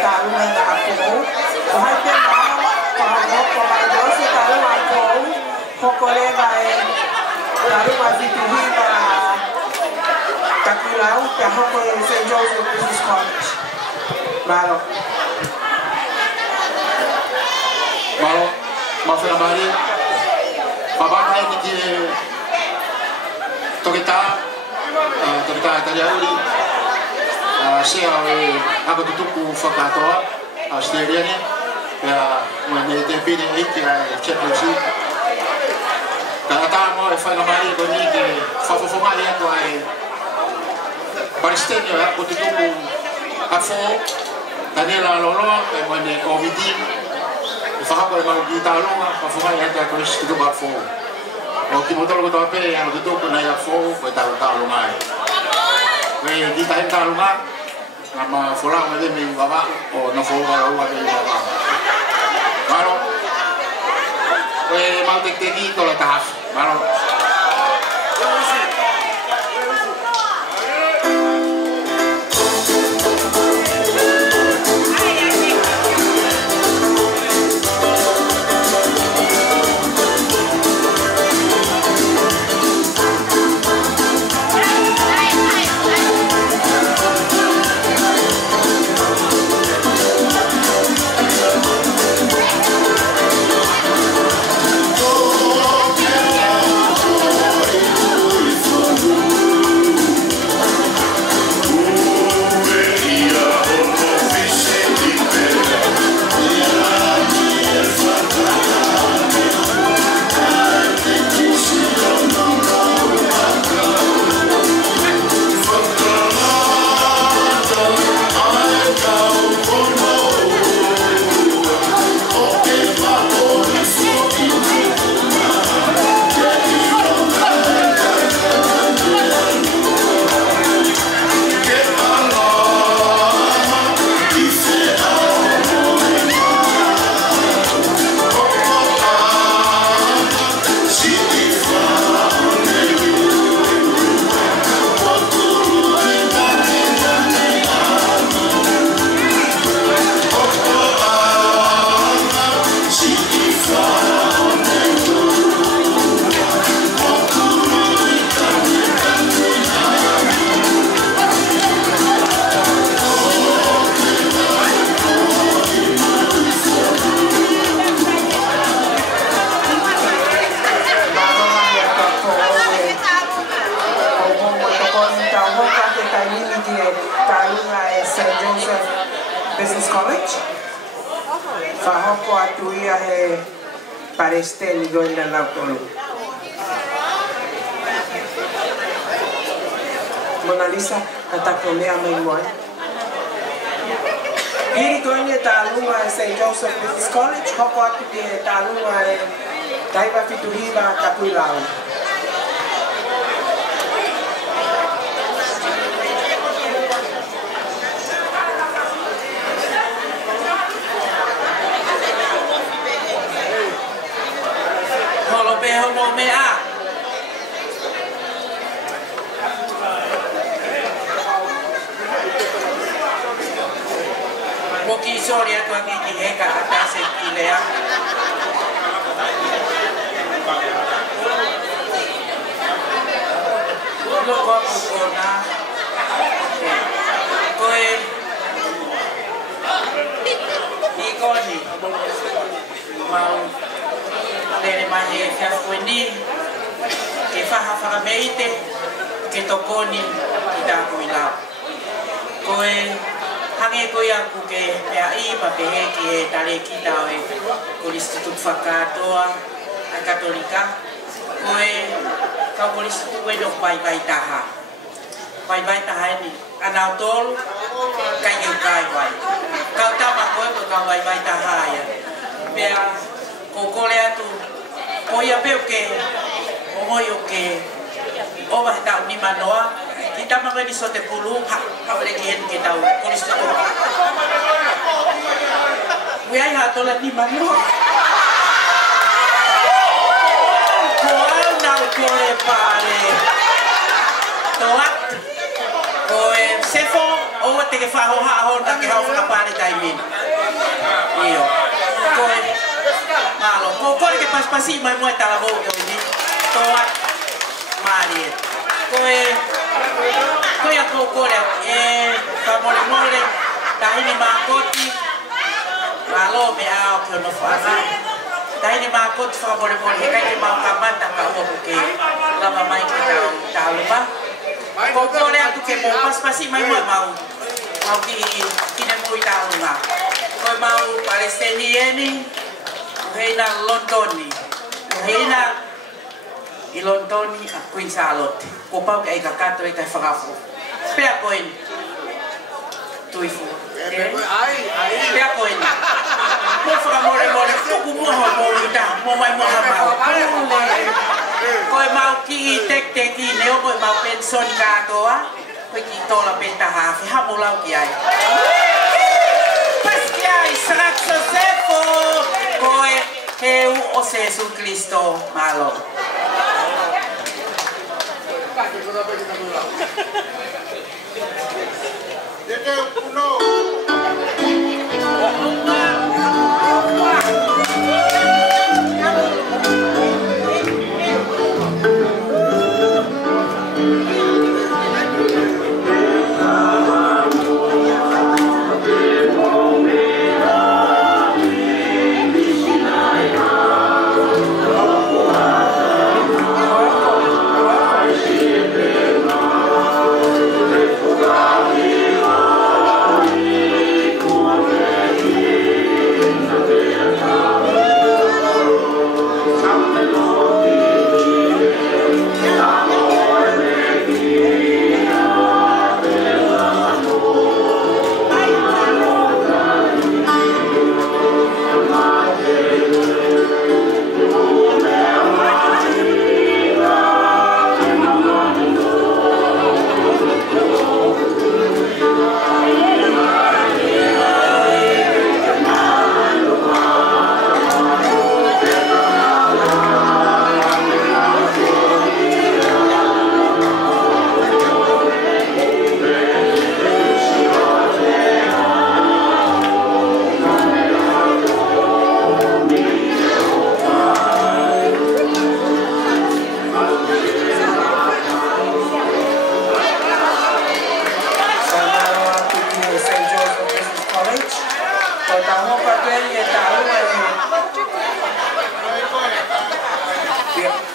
talunga na ako. Kahit yan na, pahangok ko may dos, talunga ako. Hokole may talunga fituhi ba Takilau, kaya hokole St. Joseph Business College. Malo. Malo, mafia mari. Babakay kiti Tokita Italiauli. Siya ako tutuku fakatoa Australia ni. Ya, may tempini iti ay championship. Kaya tamo ay final mari ko ni ke fafofomali ako ay Paristenyo ako tutuku afo Daniela Lolo ay may committee. Faham kalau kita lalu apa yang kita harus itu buat fo. Kalau kita betul betul apa yang itu kena ya fo, kita tahu mai. Kita tahu mai. Nama fulang macam ni bapa, oh no fo kalau ada yang bapa. Baru, mau teknik kalau tahap, baru. St. Joseph Business College. Fahoko atuia he paresteli goinda lautolo. Mona Lisa atakolea maimoi. Iri goinda talunga St. Joseph Business College. Hoko atuia talunga taiva fituhiba kapuilau. Homo mea. Moki sori atu aki ki heka katase kilea. Loko kukona. Koe. Ikoni. Mau. Dari mahe fiafuendi ke faha whakameite ke tokoni ki tāku I lau. Koe hange koe aku ke pea ipa ke he ki he tare ki tau e ko Institut Whakatoa a Katolika. Koe kau ko Institut e dok pai taha. Pai taha ni anau tolu kai iu kai wai. Kau tama koe ko kau pai taha ya. Pea kokole atu oia peo ke omoio ke ova tau ni manoa kita mangani sote pulu ha ole ke hen ke tau koristo Wei ha tola ni manoa koa nau kore pare toat koe sefo o o te ke whaho haho na ke hau whakapare taimin. Iyo. Koe, malo, koe ke paspasi mai moe tala mou koe ni. Toa, maari e. Koe a kore, whamore more, tahini mākoti, malo me ao ke ono whana. Tahini mākoti whamore more, he kai ke mau kamata ka opo ke lama mai ke tau lupa. Kore atu ke mau paspasi mai moe mau ki ne mui tau lupa. Koe mau Palestinieni, heina Londoni, heina i Londoni a Queen Charlotte. Ko pau ke aika kato e kai whakafu. Pea koen tuifu. Pea koen. Mo whakamore more, kuku moho mo ita, mo mai moha mau. Koe mau ki I tek ki neo, koe mau pensoni katoa. Koe ki tola penta hafi, hamo lau ki ai. Paski ai, Sarak Josefo. Koe heu o Jesu Cristo malo.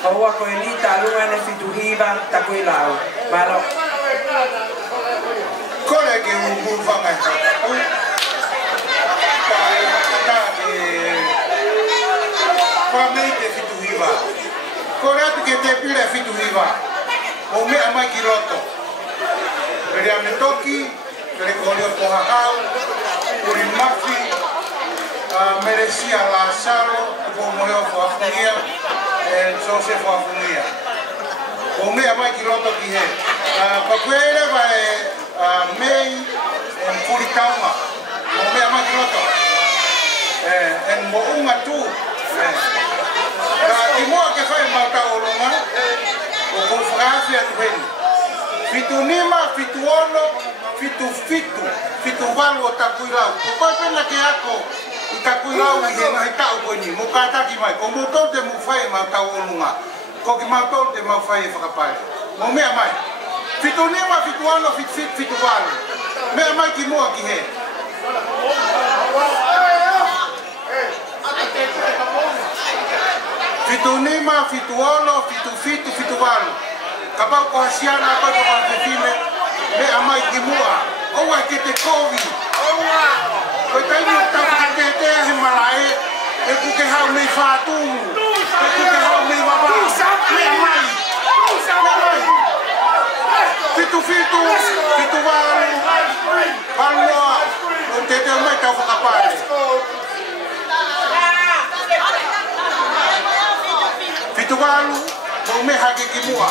Bahwa ko ini talungan na fituhiba takoy lao. Malo. Kole ke ufangai. Pamete fituhiba. Kole atu ke te pile fituhiba. O me amai kiloto. Pere ametoki, pere kolio pohakau, uri mafi, merecia Lazaro, ko moyo fuafunia. Joseph Wafunia. O mea mai ki roto ki he. Pakuere vai mei en Kuritauma. O mea mai ki roto. En mo unga tu. Ki moa ke whai mauta o longa. O ko whakawhia tu heni. Fitu nima, fitu ono, fitu fitu. Fitu walu o takui lau. O koe pena ke ako. I takui lau I he ngahi tau koe ni. Mo kātaki mai. Ko mo tau te mo whai mau tau o lunga. Ko ki mau tau te mau whai e whakapare. Mo mea mai. Fitu nima, fitu ano, fitu walu. Mea mai ki mua ki he. Fitu nima, fitu ono, fitu walu. Kapau ko hasiana koe ko kawhewhine. Mea mai ki mua. Oua ke te kovi. Koe taimi o tau ke te he marae. E ku ke hau mei whātumu. E ku ke hau mei wapa. Mea mai. Fitu walu. Palua. O te te mai tau whakapare. Fitu walu. O me hake ki mua.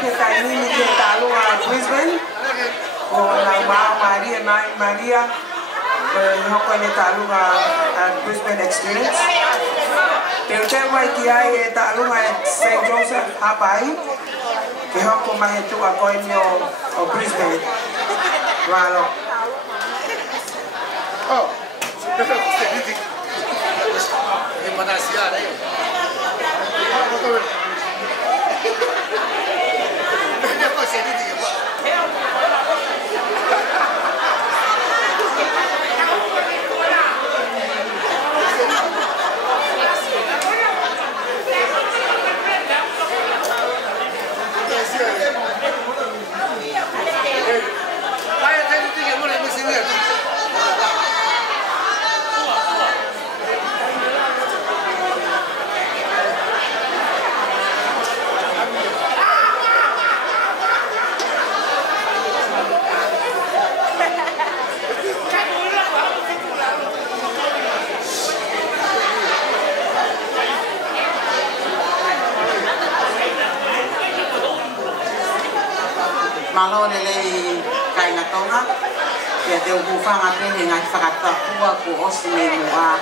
ke kainini ke talunga Brisbane. Ko na Maria hoko ni talunga Brisbane Experience. Te wai ki ai talunga St. Joseph Hapai. Ke hoko mahe tu a koini o Brisbane. Walo. Oh, terima kasih ada. Malo lele kai na tonga ya te upu fanga pe he ngai whakata pua ko osi me mua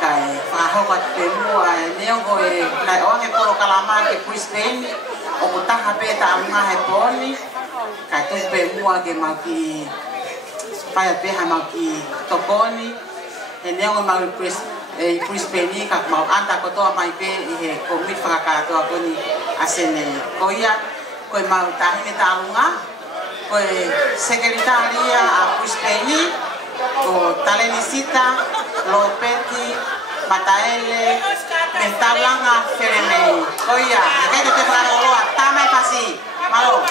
kai whahoka te mua neo ko e nai oange poro kalama ke Brisbane o ko taha pe ta amunga he poni kai tu pe mua ke mau ki whaia pe ha mau ki tokoni he neo ko mau Brisbane ka mau anta ko toa mai pe i he komit whakatoa poni asene koia koe mau tahine talunga, koe sekretaria a Brisbane, ko Talenisita, Lopeti, Mataele, Mentalanga, Feremei. Koia, kaya te whakaroa, tamai pasi, malo.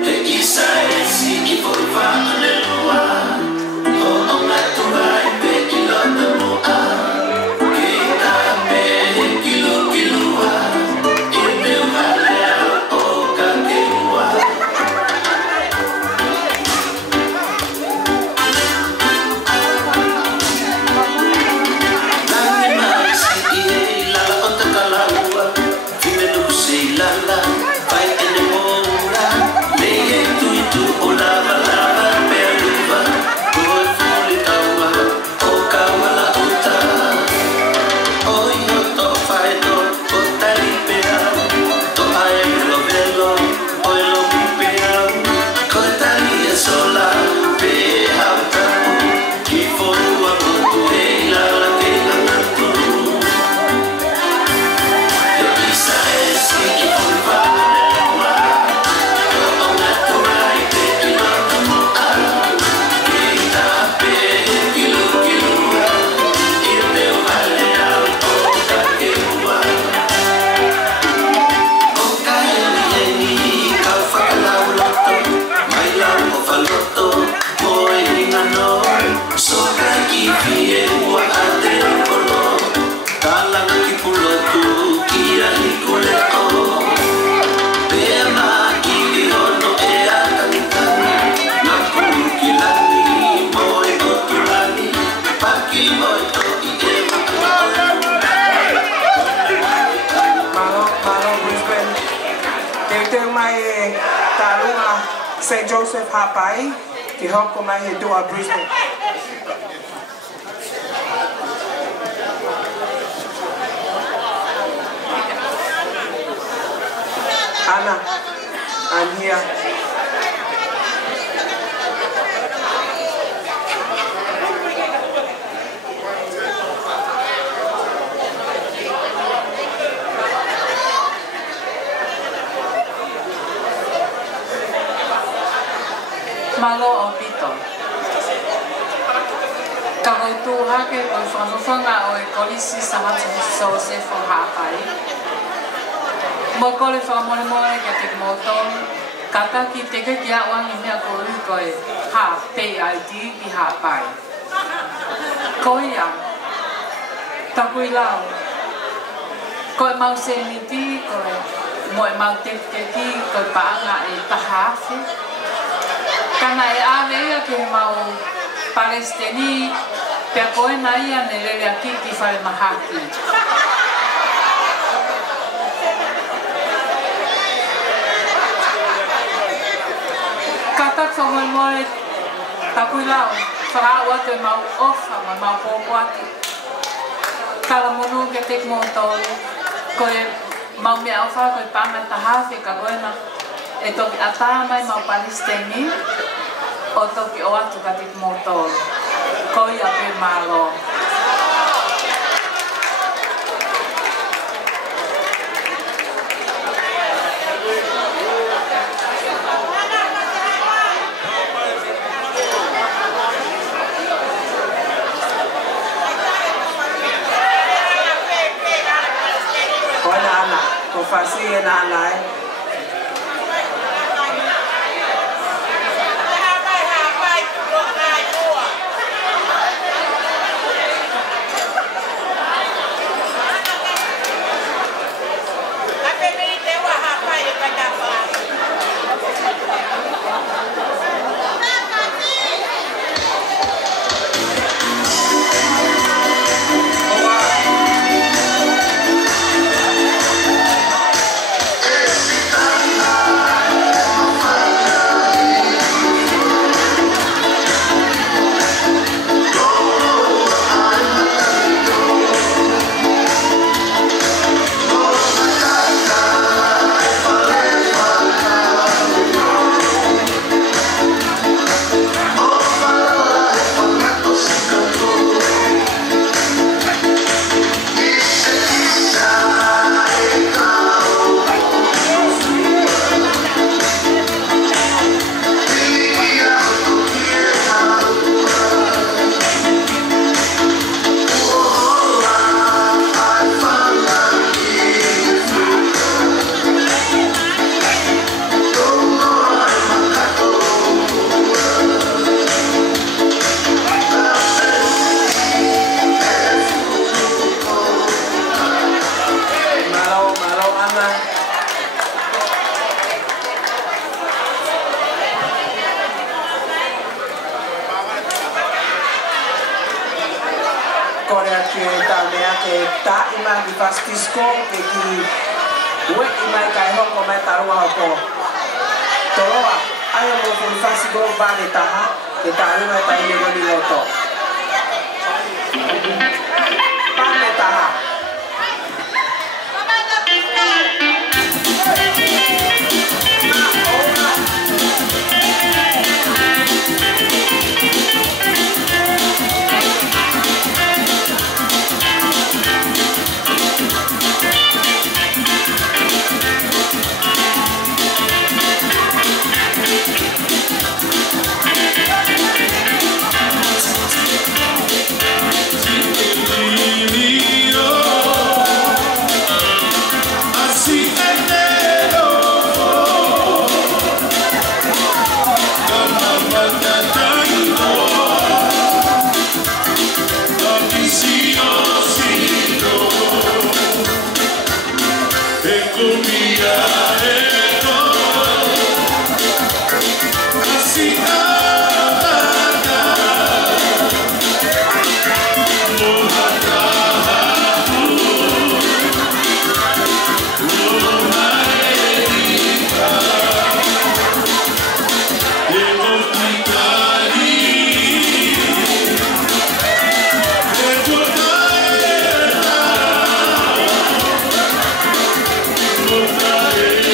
He isa e si ki foi whāne lua, ho o ngatua i pe ki lota mua. St. Joseph Hapai, ki hoko mai he dua Brisbane. Anna, I'm here. Malo o pito. Karotu hake o whanwhanga o e kolisi sa hatu Joseph o Hapai. Mo kole whamone more ke te moto, kata ki te ke kia wangi mea ko ui koe ha PID i Hapai. Koia, takui lau. Koe mau se niti, koe mo e mau te ki, koe paanga e tahawhi. Kana e āwea ke mau Palestini Pea koe na ia ne lele a kiki whare mahaki. Katak whamoe moe takui lau, whakao atu e mau ofa ma mau pōpo atu. Kala monu ke te mo tolu, koe mau mea ofa koe pāmai tahawhi ka koena e toki ataa mai mau palisteni o toki o atu ka te mo tolu. Koe a pe malo. Fasi na alai. Fastisco que we imai kai ho ko mai taru ha ko toroa ayo mo fu fastisco ba de taha de taru mai tai ne ni loto ba de taha Yeah.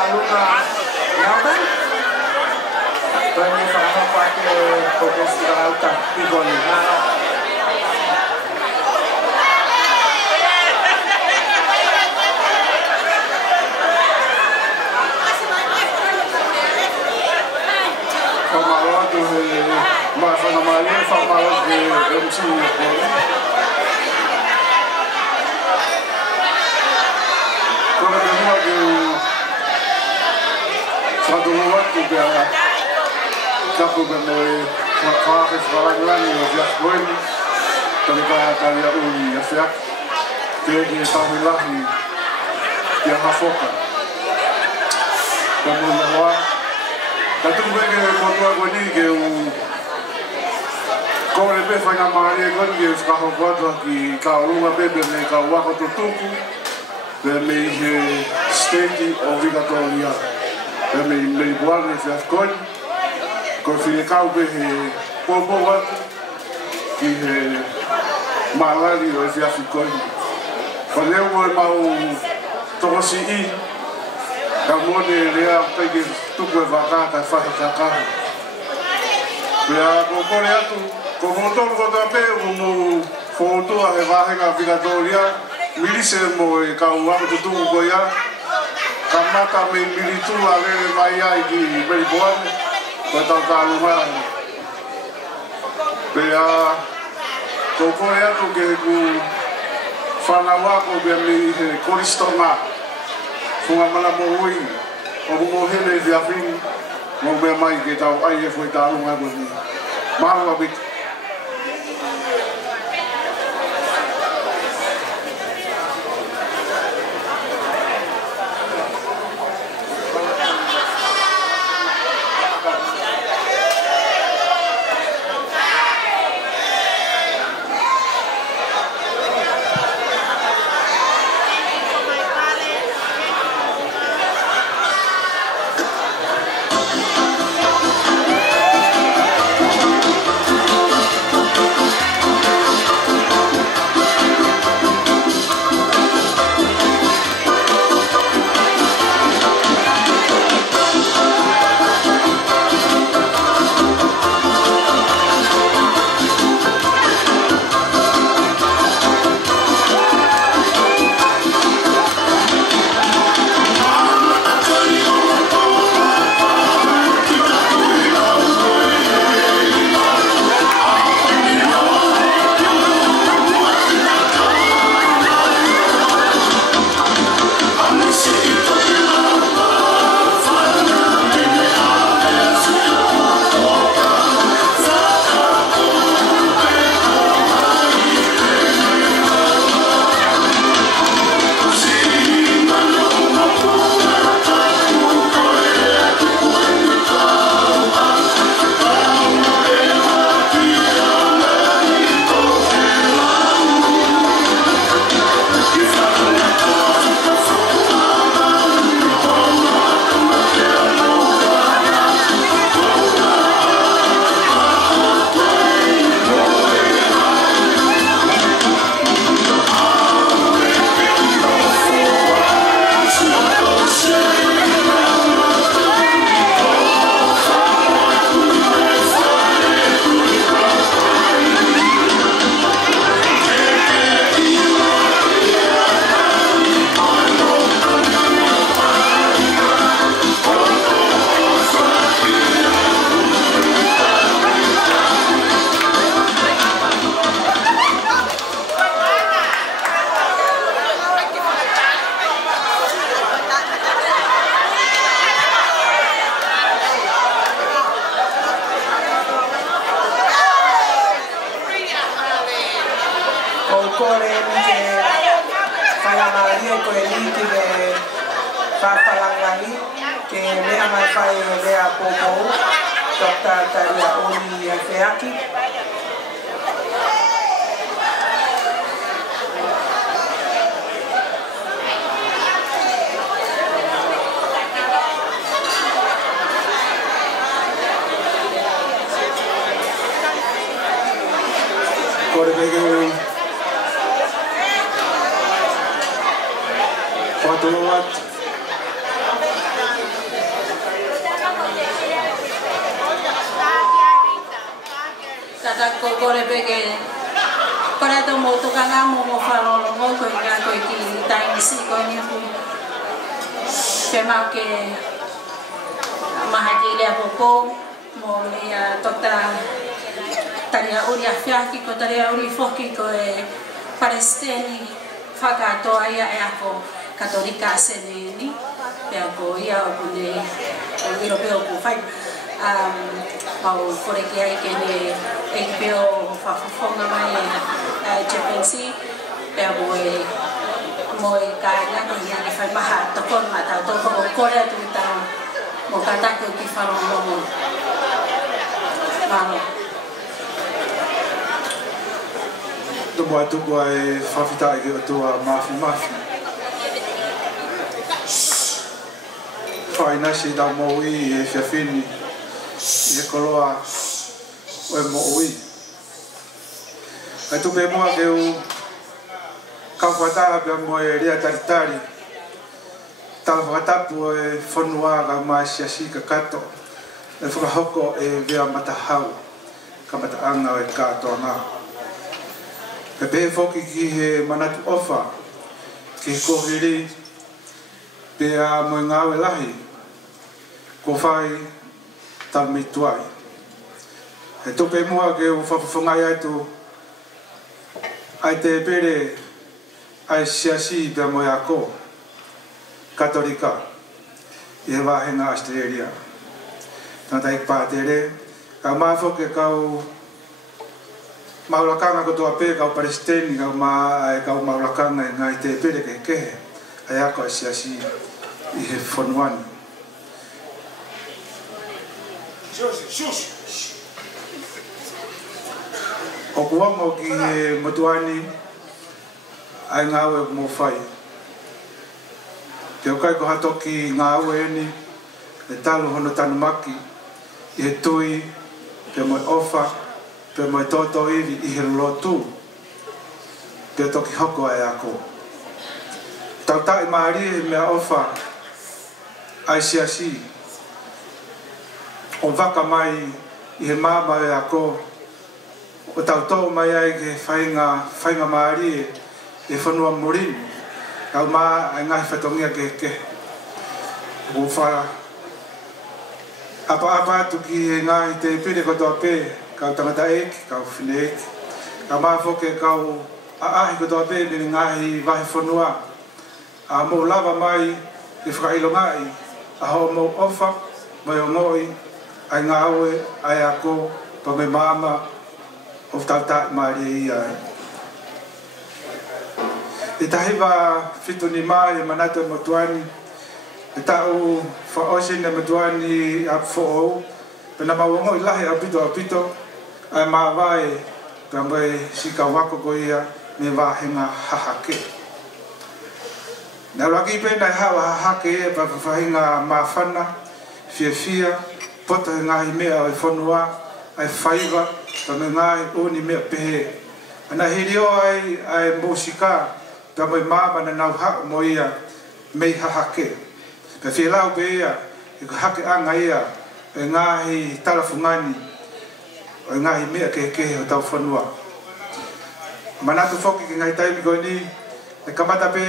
Aluna Melbourne. Kami sama pakai profesi lautan Tigoni. Pamalat tu, masa namanya pamalat di MC. Kalau dia di satu luar tu dia kapu berdiri faham sekarang ni dia poin terlibat kali uli ya dia tahu lagi dia hafokan kemudian Tanto que quando eu que o como ele foi na Maria quando eu estava quando aqui caluma bebê me calua com tutuku me state obrigatória me boa me faz con fine cau be povo wat que malari o faz con quando eu vou mau tosi Kamone lea pegi tuku vaka ka fahi kaka. Lea kokore atu, komotoru kota pe umu fotu a he vahenga Victoria, milise mo e ka uaku tutuku koia, kamata me militu a lere mai ai ki Melbourne, kota kalumani. Lea kokore atu ke ku whanawako bea mi he koristonga. Funga mana moui, o mo hele de afin, mo me mai que tau ai e foi tau nga goni. Mawa bit. ke para to mo to kana mo falo mo ko nga ko ki tai si ko ni ku tema ke mahajile popo mo ni tota taria uria fiaki ko taria uri foki ko palestini fakato aya ako katolika seneni pe ko ia o ne europeo ko fai mau fore que hay que ne peo fafonga mai chepensi pe moi kai na ko ia que fai maha to kon mata to ko kore tu ta mo kata ko ki faro mo malo to boy fafita ke to mafi fai na si da mo i fini e koloa o e mo ui ai tu pe mo ke u ka fata pe mo e ria taritari tal fata po e fonua ga ma si ka kato e fo hoko e vea mata hau ka mata anga e ka to na pe pe fo ki he manatu ofa ki ko hiri pe a mo ngawe lahi ko fai tal mituai e to pe moa ke o fafonga ia tu ai te pere ai siasi pe mo yako katolika e va en Australia tanta ik patere ka ma fo ke ka o maulakanga ko to ape ka palestini ka ma ka maulakanga ngai te pere ke ai ako siasi i he fonwan o kuamo ki motuani ai ngawe mo fai te kai ko hatoki ngawe ni e talo hono tanu maki e tui pe mo ofa pe mo toto ivi i he lotu te toki hoko ai ako tau tai maari me ofa ai siasi o vaka mai i he mama e ako o tau mai ai ke whainga maari e whanua morin kau maa ai ngai whatongia ke o wha apa atu ki e ngai te pire kotoa pe kau tangata eki, kau whine eki kau maa whoke kau aahi kotoa pe ni ngai wahi whanua a mo lava mai e whakailongai a ho mo ofa mai o ngoi ai ngawe ai ako pa me mama o tata mari ai e tahiva fituni mai manato motuani e tau fa osin na motuani a fo pena mawongo ilahi apito ai ma vai tambai sikawako goia me va henga hahake na lagi pena hawa hahake pa fahinga mafana fia pota ngai mea e fonua ai faiva ta ngai oni mea pehe ana hirio ai musika ta mai mama na nau ha moia mei hahake pe filau bea e hake anga ia e ngai talafungani e ngai mea ke o tau fonua manatu foki ki ngai taimi goni e kamata pe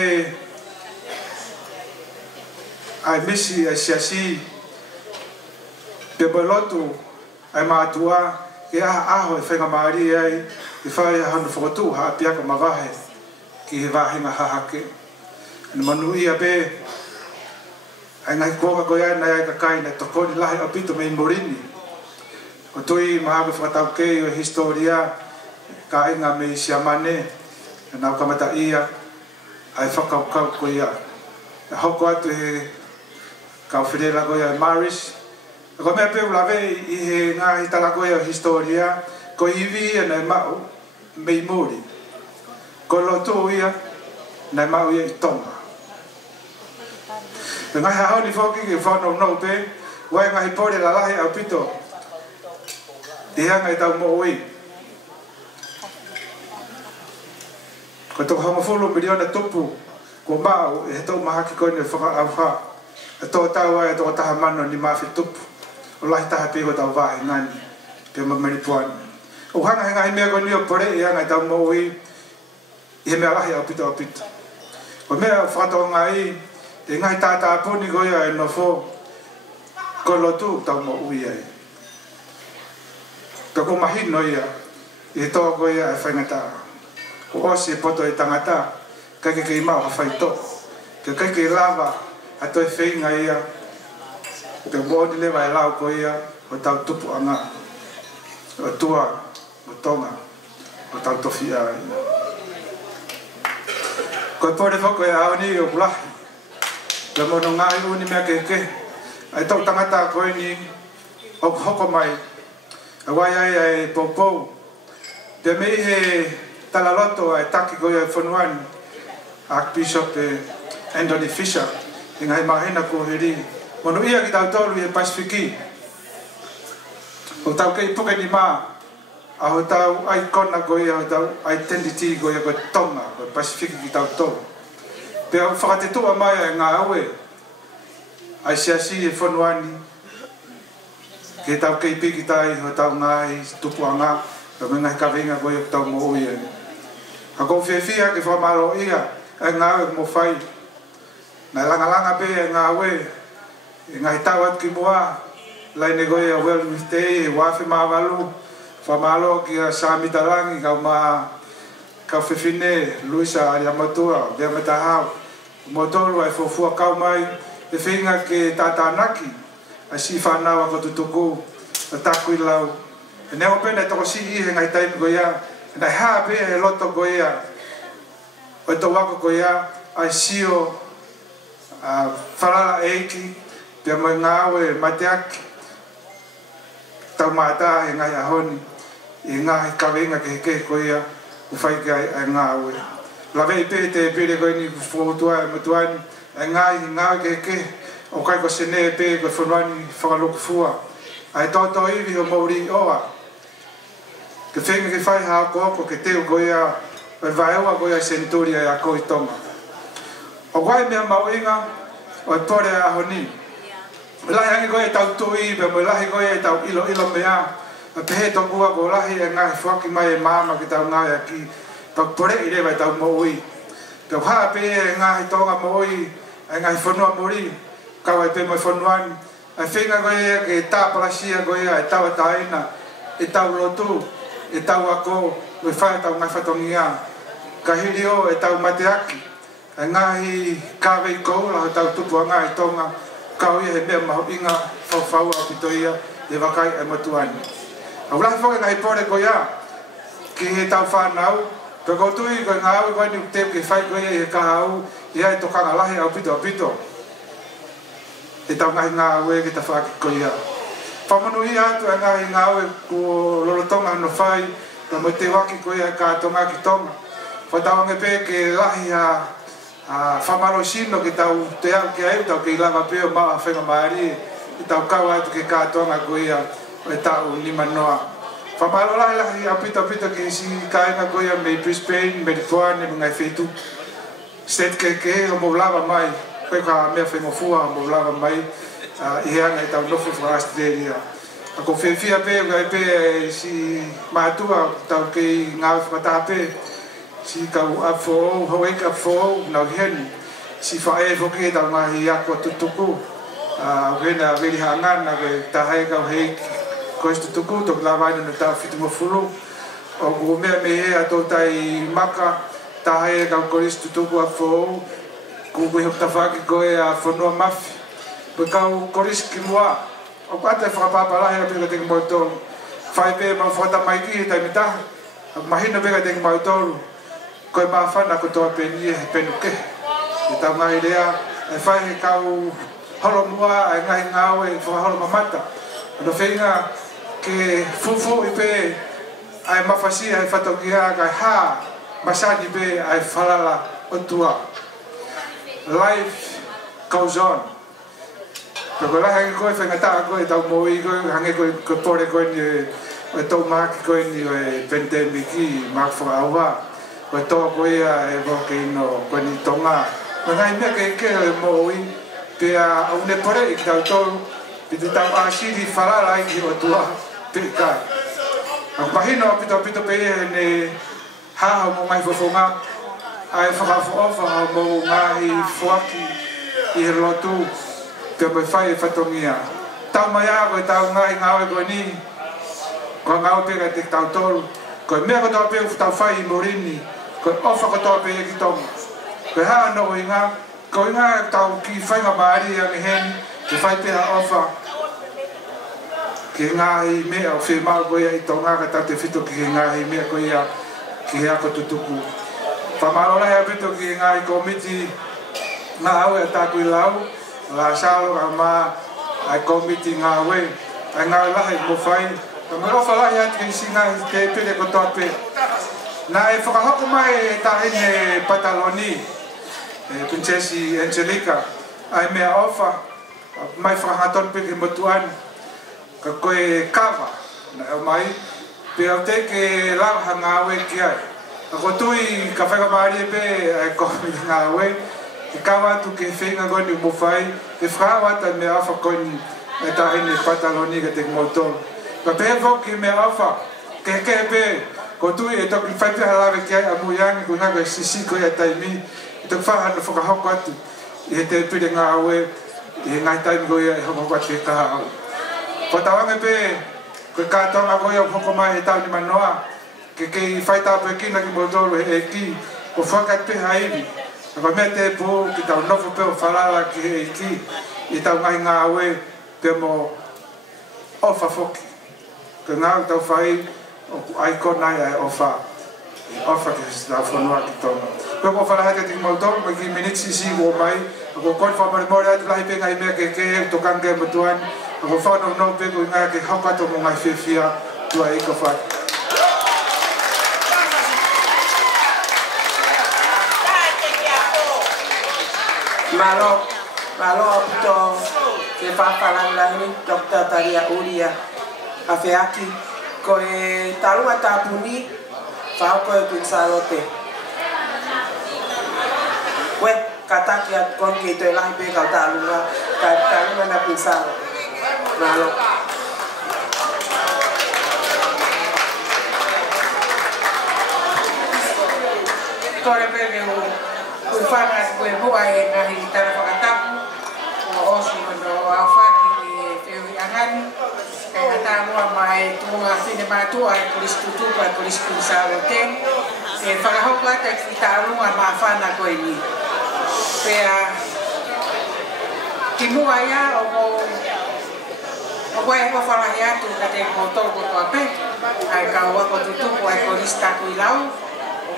ai misi ai siasi pe bolotu ai matua ke aho e whenga maari ai e whai hanu whakatu ha piaka mawahe ki he wahinga hahake ane manu ia pe ai ngai koka koe ai nai ai kakai na tokoni lahi apito me morini o tui mahawe whakatau kei o historia ka inga me siamane e nau kamata ia ai whakaukau koe ia e hoko atu he kau whirela koe ai Maris ko me pe ulave i he nga hitala ko e historia ko ivi na mau me mori ko loto ia na mau ia tonga nga ha ni foki ke fa no pe wa nga hipore la lahi apito e nga ta mo oi ko to ha mo folo miliona topu ko mau e to mahaki ko ne fa afa to tawa e to tahamano ni mafi topu o lahi taha pe ko tau vahe ngani pe mamari puani O hanga henga i mea ko ni o pore e anga tau mo i e mea lahi au pito. O mea whakato ngai e ngai tata puni ko ia e no fo ko lotu tau mo ui ai. Ka ko mahino ia e toa ko ia e whaingata. O osi e poto e tangata kai ke mau hawhaito. Ka kai ke lava a toi whainga ia pe mōni lewa e lau ko ia o tau tupu anga o tua o tonga o tau tofi a ia. Ko pore whako e aoni o kulahi pe mono ngai uni mea keke ai tau tangata koe ni o hoko mai a wai ai e popou pe mei he talaloto ai taki ko ia e whanuani Archbishop Anthony Fisher i ngai mahena ko heri mono ia ki tau tolu i e Pasifiki o tau kei puke ni maa a ho tau ai kona ko ia o tau identity ko ia ko tonga ko Pasifiki ki tau tolu pe au whakatetua mai e ngā aue ai siasi e whanuani ke tau kei piki tai ho tau ngai tupuanga ka mengai kawenga ko ia tau mo ui e ka kou whiawhia ke whamaro ia e ngā aue mo whai nai langa pe e ngā aue e ngai tau at ki mua lai ne goe a well with day e wafi mawalu whamalo ki a Samitarangi kau whiwhine Luisa Ariamatua vea matahau motoru ai fofua kau mai e whinga ke tatanaki a si whanawa ko tutuku a taku i lau e neo pene toko si i he ngai taimi ko ia nai haa pe e loto ko ia o to wako ko ia ai sio whalala eiki pe mai ngāwe mateaki tau mata e ngai ahoni e ngai kawenga ke heke ko ia u whai ke ai ngāwe lawe i pe te pere koe ni whutua e mutuani e ngai ke heke o kai ko sene pe ko whanuani whakaloku fua ai toto iwi o mauri oa ke whenga ke whai haa koko ke teo ko ia e vaewa ko ia senturia e a koi tonga o kwai mea mauinga o e pore a honi lahi angi koe tau tui pe mo lahi koe tau ilo mea a pehe tokua ko lahi e ngahi whaki mai e mama ki tau ngai aki tau pore i rewa tau mo ui tau haa pe e ngahi tonga mo ui e ngahi whanua mori kau e pe mo whanuani a whenga koe ke tā palasia koe e tau ataina e tau lotu e tau ako e whai tau ngai whatongia ka hiri o e tau mateaki e ngahi kāwei koula o tau tupu a ngai tonga kau ia he mea maho inga whau a pitoia e wakai e matuani. Au lahi whaka ngai pore ko ia ki he tau whanau pe koutui ko ngā au koe ni uteu ke whai koe e kahau ia e tokanga lahi au pito e tau ngahi ngā au e ke ta whaki ko ia. Whamanu ia atu e ngahi ngā au e ko lolotonga no whai na mo te waki ko ia ka tonga ki tonga. Whatawange pe ke lahi whamaro sino ki tau te au ki au tau ki lava peo maa whenga maari i tau kau atu ki kātonga ko ia o e tau lima noa. Whamaro lahi a pito ki si kāinga ko ia mei Brisbane, mei Tuane, mei ngai whetu. State ke o mo lava mai, koe ka mea whenga fua o mo lava mai i heanga i tau nofu for Australia. A ko whiawhia pe ngai pe si mātua tau ki ngā whakata pe si kau afo hoek afo na hen si fae foke ta ngahi ako tutuku vena veli hangana ke tahai kau hei ko tutuku to lava no ta fitu mo fulu o go me ato tai maka tahai kau ko tutuku afo ku go hop tafaki ko e afo no maf pe kau ko ki moa o pata fa pa la he pe te mo to fai pe ma fota mai ki ta mita mahina pe te mo to koe mawhana ko toa peni e penuke. I tau ngai rea, e whai he kau holo mua, e ngai ngāwe, e whaholo mamata. Ano whenga ke fufu i pe, ai mawhasia e whatokia, kai hā, masani pe, ai whalala o tua. Life goes on. Pero la hangi koe whenga taa koe, tau moi koe, hangi koe pore koe ni, e tau maki koe ni, e pandemiki, mak whakaaua. Ko to ko ia e voke no ko ni tonga ko ngai me ke mo i pe a une pore i tau to pe te tau a si di farala i o tua pe ka Ang pahino pito pe ne ha mo mai fofonga ai whakawhaofa mo ngahi fuaki I lotu te mai whai whatongia. Tau mai a koe tau ngai ngawe koe ni koe ngau pega te tau tolu koe mea koe tau pega tau whai I morini koe ofa koe tau pega ki tonga koe haa no koe ngā koe ngā tau ki whainga maari a ngehen te whai pega ofa ki ngahi mea o whi mau koe I tonga ka tau te whito ki ngahi mea koe ia ki hea ko tutuku Whamarora hea pito ki ngahi komiti ngā au e tāku I lau la sao ka ma ai komiti ngā we ai ngā lahi mo whai ka me ofa lahi ati ki singa I te pere ko tope nā e whakahoko mai e tahine Pataloni Princesi Angelica ai mea ofa mai whakahaton peke motuan ka koe kawa na o mai pe au te ke lau ha ngā we ki ai ka kotui ka whaika maari pe ai komiti ngā we Ke kawa tu ke whenga goni mo whai, ke whawata me awha koni e tahine Pataloni ke te motor. Ka pehe whoki me awha, ke pe, ko tui e toki whaipe halawe ki ai a muiangi ku naga sisi ko ia taimi, e toki whahana whakahoko atu, I he te pire ngā aue, I he ngai taimi ko ia e hoko atu e kaha au. Ko tawange pe, ko kātonga ko ia hoko mai e tau ni manoa, ke whaita pe kina ki motor e ki, ko whakat pe haiwi, Ka mea te pō ki tau nofo peo whalala ki he ki I tau ngai ngā aue pe mo ofa foki. Ka ngā tau whai o ai konai ai ofa. Ofa ki hisi tau whanua ki tonga. Peo mo whalahai te tiki mautong, mai ki minitsi si o mai. Ako koi whamare mori atu lahi pe ngai mea ke e to kange matuan. Ako whanau no pe ko ngai ke haukato mo ngai whiwhia tua ika whai. Malo pito ke whawhalang ni Dr. Taria Uria a Feaki ko e talunga tāpuni whao koe Pinsalote. We, kataki at kon ke ito ilahi pe kau talunga na Pinsalote. Malo. Ko e pe ke Kung whangas koe mua e ngahi tara whakatapu o osi no awhaki e whiwi angani kaya hata mua mai tunga whine mātua e kulisku tupu e kulisku Pinsalote e whakahoko ata ki tālunga mā whana koe ni pea ki mua ia o koe e whawhalahi atu ka te kotoko toa pe ai ka wako tutupu ai kulista kui lau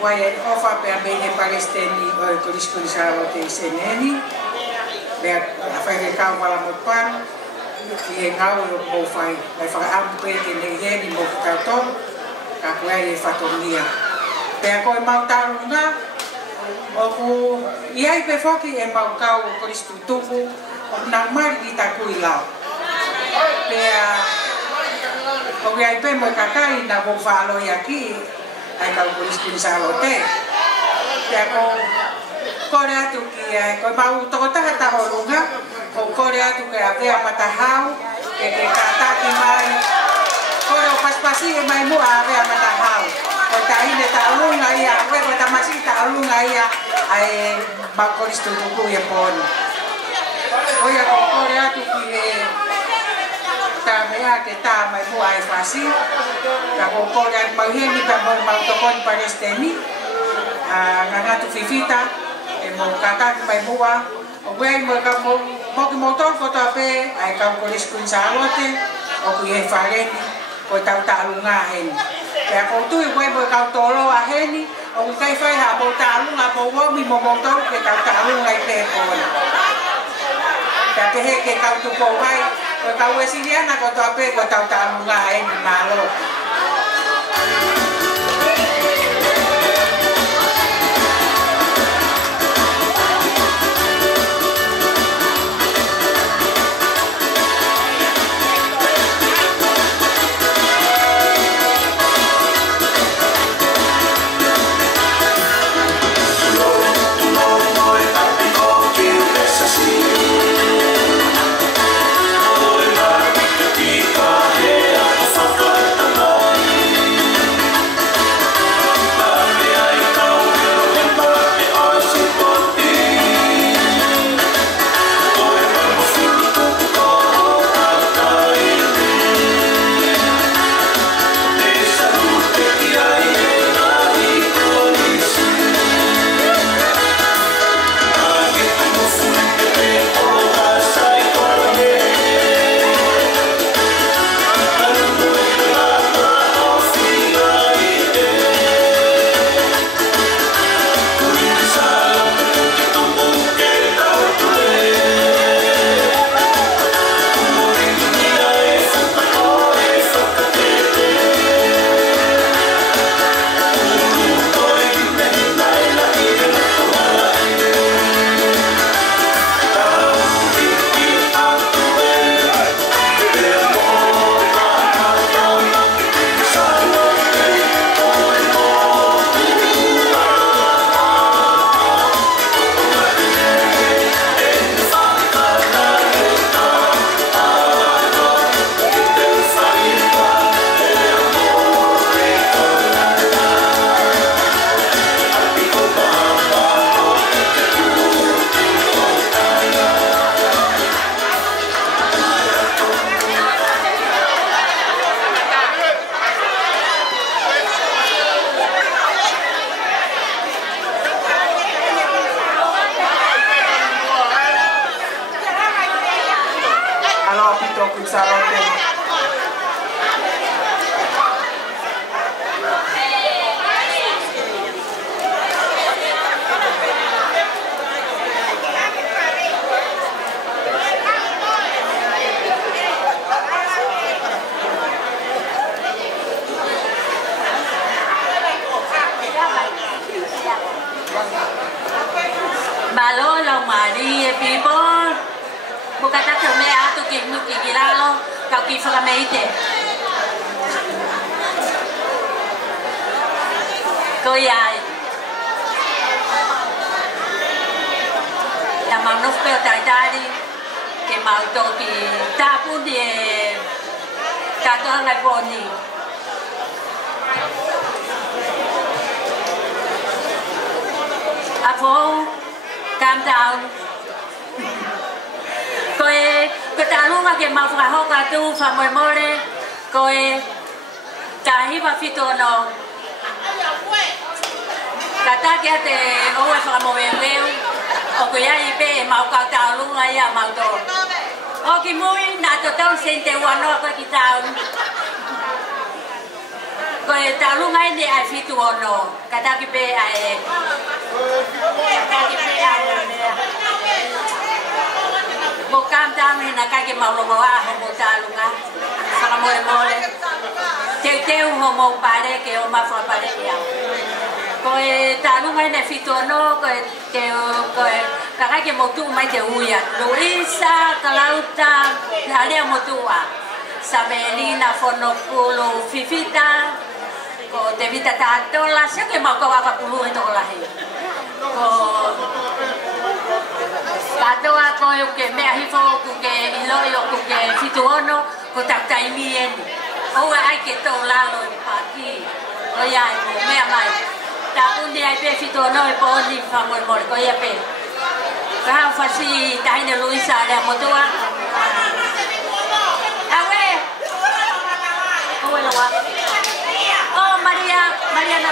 Wai e ofa pe a bene Palestini o e kulisku Pinsalote I seneni. Lea a whai ke kau wala motuan. Ki e ngau o mo whai. Lai whakaamu pe ke neiheni mo ki tauton. Ka kuai e whatongia. Pea koe mau tarunga. O ku iai pe whoki e mau kau o kulisku tupu. O nang mari ki ta kui lau. Pea o iai pe mo kakai na mo whaaloi aki. Ai kau kulisku Pinsalote. Pea kore atu ki koe mau toko taha taho runga. Ko kore atu ke awea matahau. Ke kātaki mai. Kore o paspasi e mai mua awea matahau. Ko tahine taulunga ia. Koe ko tamasi taulunga ia. Ai mau kulisku tuku e poni. Koe ko kore atu ki ta mea ke ta mai mua e fasi ka kokore at mauheni ka mau tokon Palestini ngangatu fifita e mo kakaki mai mua o wei mo ka mo ki motor ko tape ai ka kulisku Pinsalote o ku e fareni ko tau talunga heni e ko tu wei mo ka tolo a heni o ku kai fai ha mo talunga mo wo mi mo motor ke tau talunga I pe ko ka te he ke ka tu ko vai Ko kau e siriana ko tope ko tau talunga e ni malo. Tika he a whakatanga Malo pito kutsarote. Malo lòng Maria people bukan tak kena aku kira lo kau kisah meite kau ya yang mau nufel tadi ke mau tu di tapu dia tak tahu nak boni apa calm down. Coi ta luôn mà cái màu phải học cả tu phải mồi mồi đấy. Coi ta hi vào phi tổ nó. Ta kia thì ôi phải mồi leo. Ở cái ai bé màu cao ta luôn ai à màu tổ. Ở cái mũi nãy tôi tao xem tên quan nó cái tao. Coi ta luôn ai để ai phi tổ nó. Ta cái bé ai Bokam dami na kaki maulungawa homo talunga saka mole teu homo pare ke o mafra pare ya ko talunga ne fitono ko ko kaka ke motu mai te uya Luisa Kalauta ale motua Sabelina Fonopulo Fifita ko devita tatola se ke mau ko apa pulu itu lahi ko Kato ako yung ke me ahifo ko ke ilo ko ke fituono ko taktai mien. O ay ke to lalo pati. O ya mo me amai. Ta un dia pe fituono e po ni famol mo ko ya pe. Ka fasi tai ne Luisa le mo tua. Awe. O la wa. Oh Maria na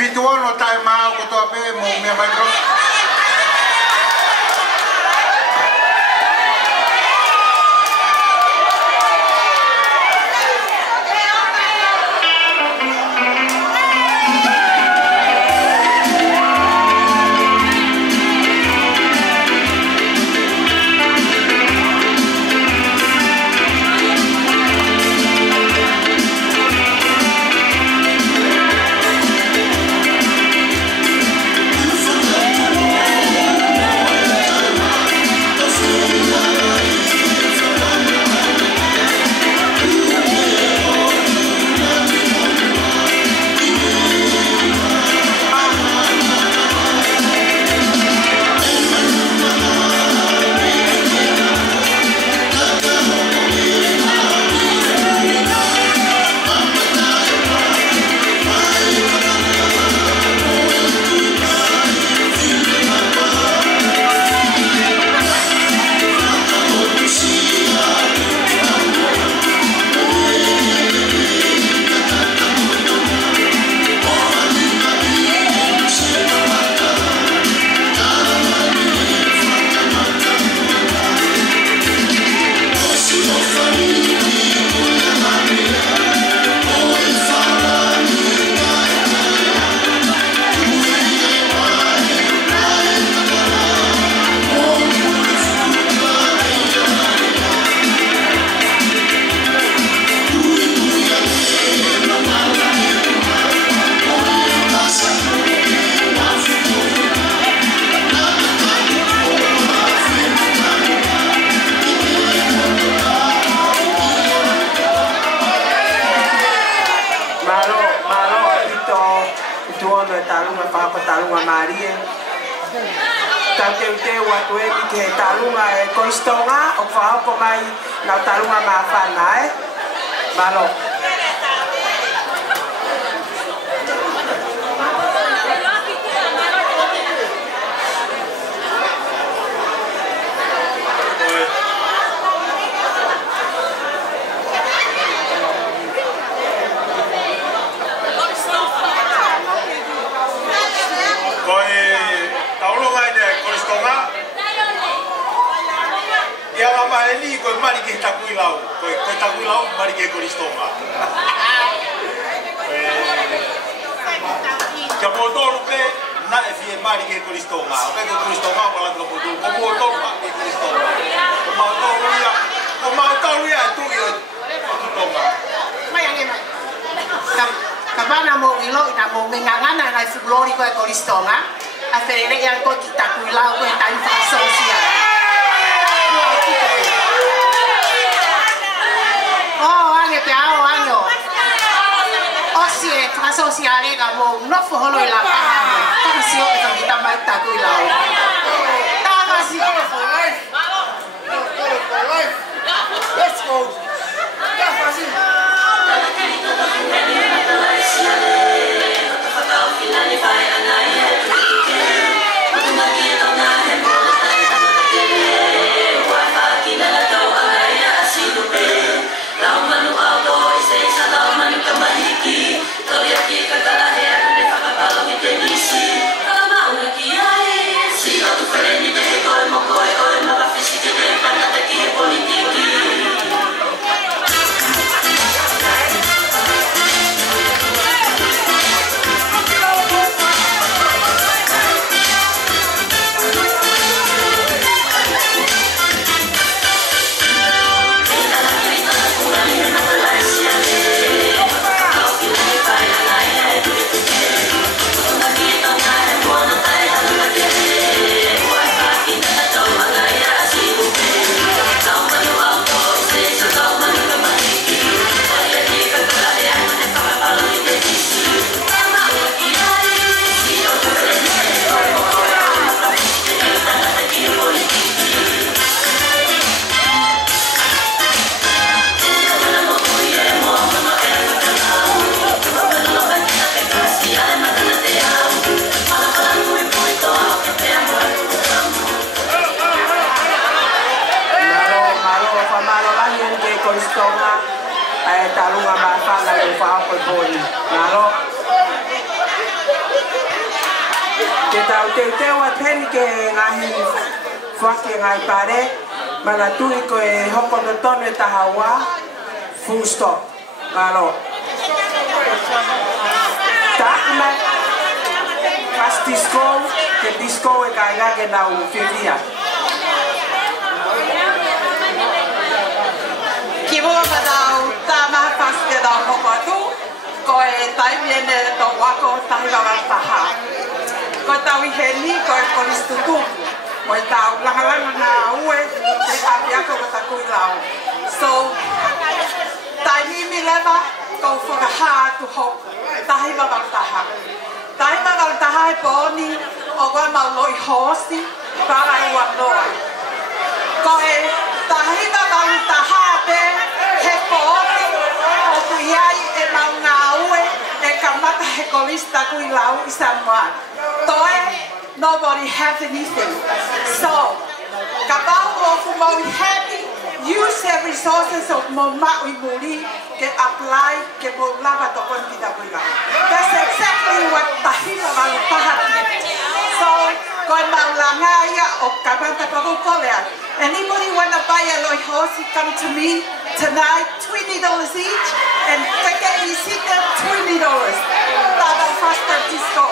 Fituono tai mau ko to pe mo me mai ko. talunga Maria. Te watu e ki ke talunga e koistonga o whao ko mai na talunga ma whanae. Malo. mari ke takui lau. Ko takui lau mari ke koristonga. Ka motor pe na e fie mari ke koristonga. O ke koristonga wala ko motor. Ko motor ma ke koristonga. Ko motor ria tu yo. Koristonga. Mai ange mai. Kabana mo ilo ina mo mengangana na fulori ko koristonga. A ferere yang ko takui lau ko tan sosial. Oh, anche te amo, anche. Ossi è tra sociale che avevo non fu solo la paga, come si vuole che mi dà mai tanto il lavoro. Tava si. Let's go. Talunga mafala e fa ko boni nalo ke tau te wa teni ke ngahi fake ngai pare mana tui ko e hoko no tono e tahawa full stop nalo takma fast disco ke disco e kaiga ke na u filia Kivo padau tama paske da hokatu ko e tai viene to wako tai va taha ko tau heli ko e koristuku ko tau lahalanga na ue te apia ko taku lao so tai mi leva ko foka ha tu hok tai va taha e poni o go ma loi hosi para e wa no ko e tai va taha pe he poni o tu iai e maunga ue e kamata he kolista kui lau i Samoa. Toe, nobody has anything. So, kapau o fu maui happy, use the resources of mo maui muri ke apply ke mo lava to kon kita kui lau. That's exactly what tahima malu tahati. So, koi maulanga ia o kamata papu kolea. Anybody want to buy a loi hosi, come to me tonight, $20 each, and take a visita, $20. Tava Fasta Disco.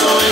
Soy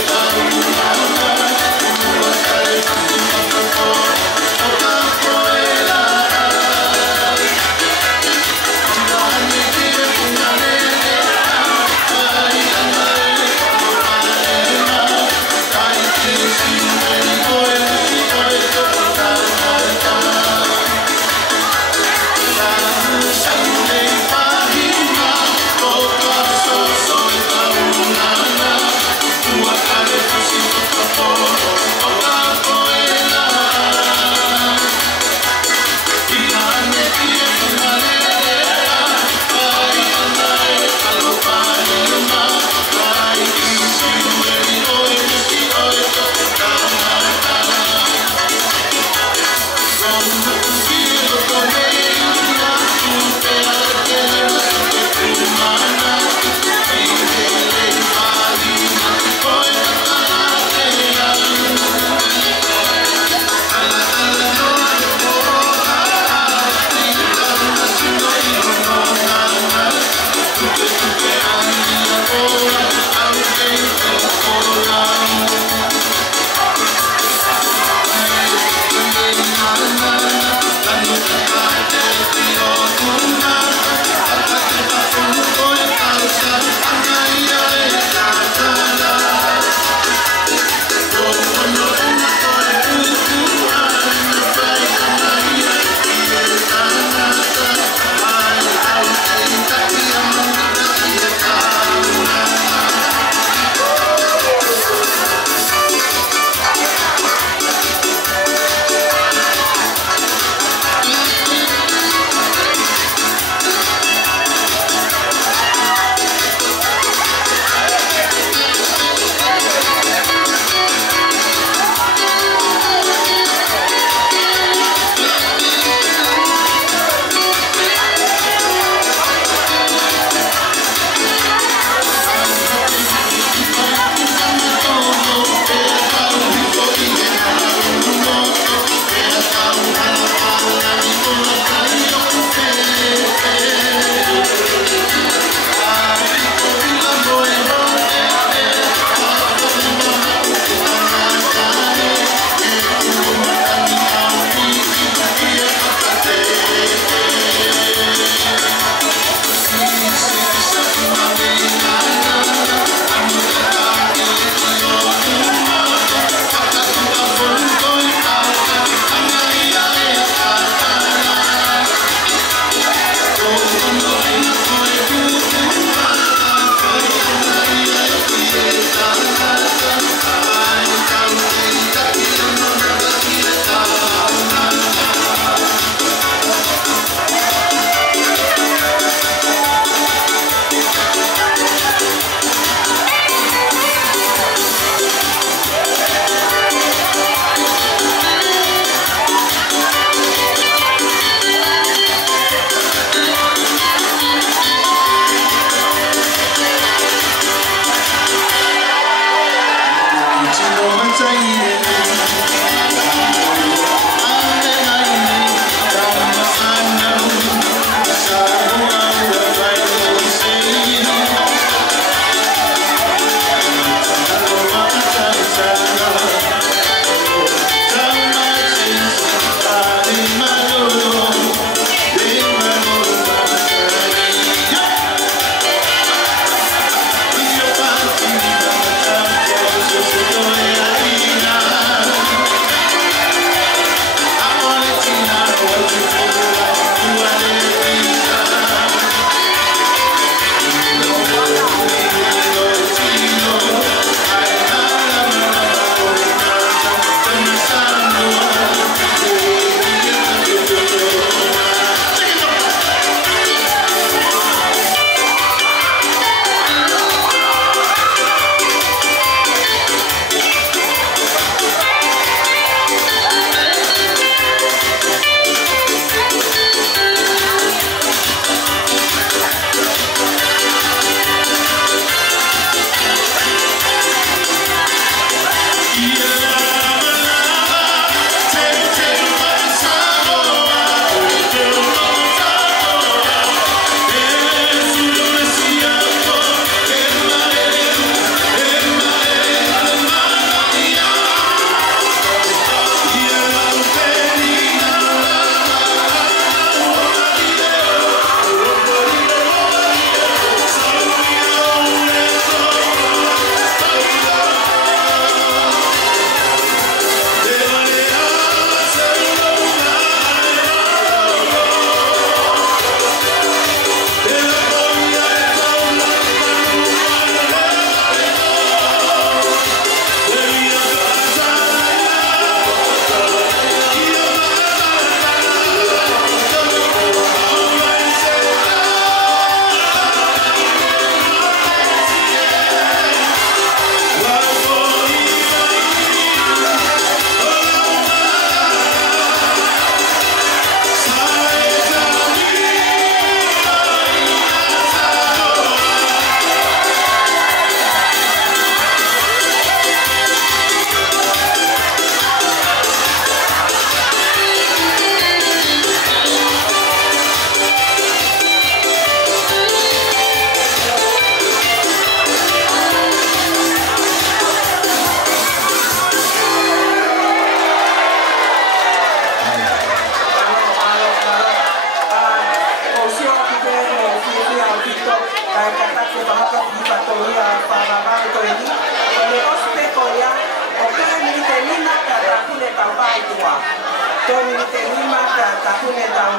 Tony te lima ta pune tau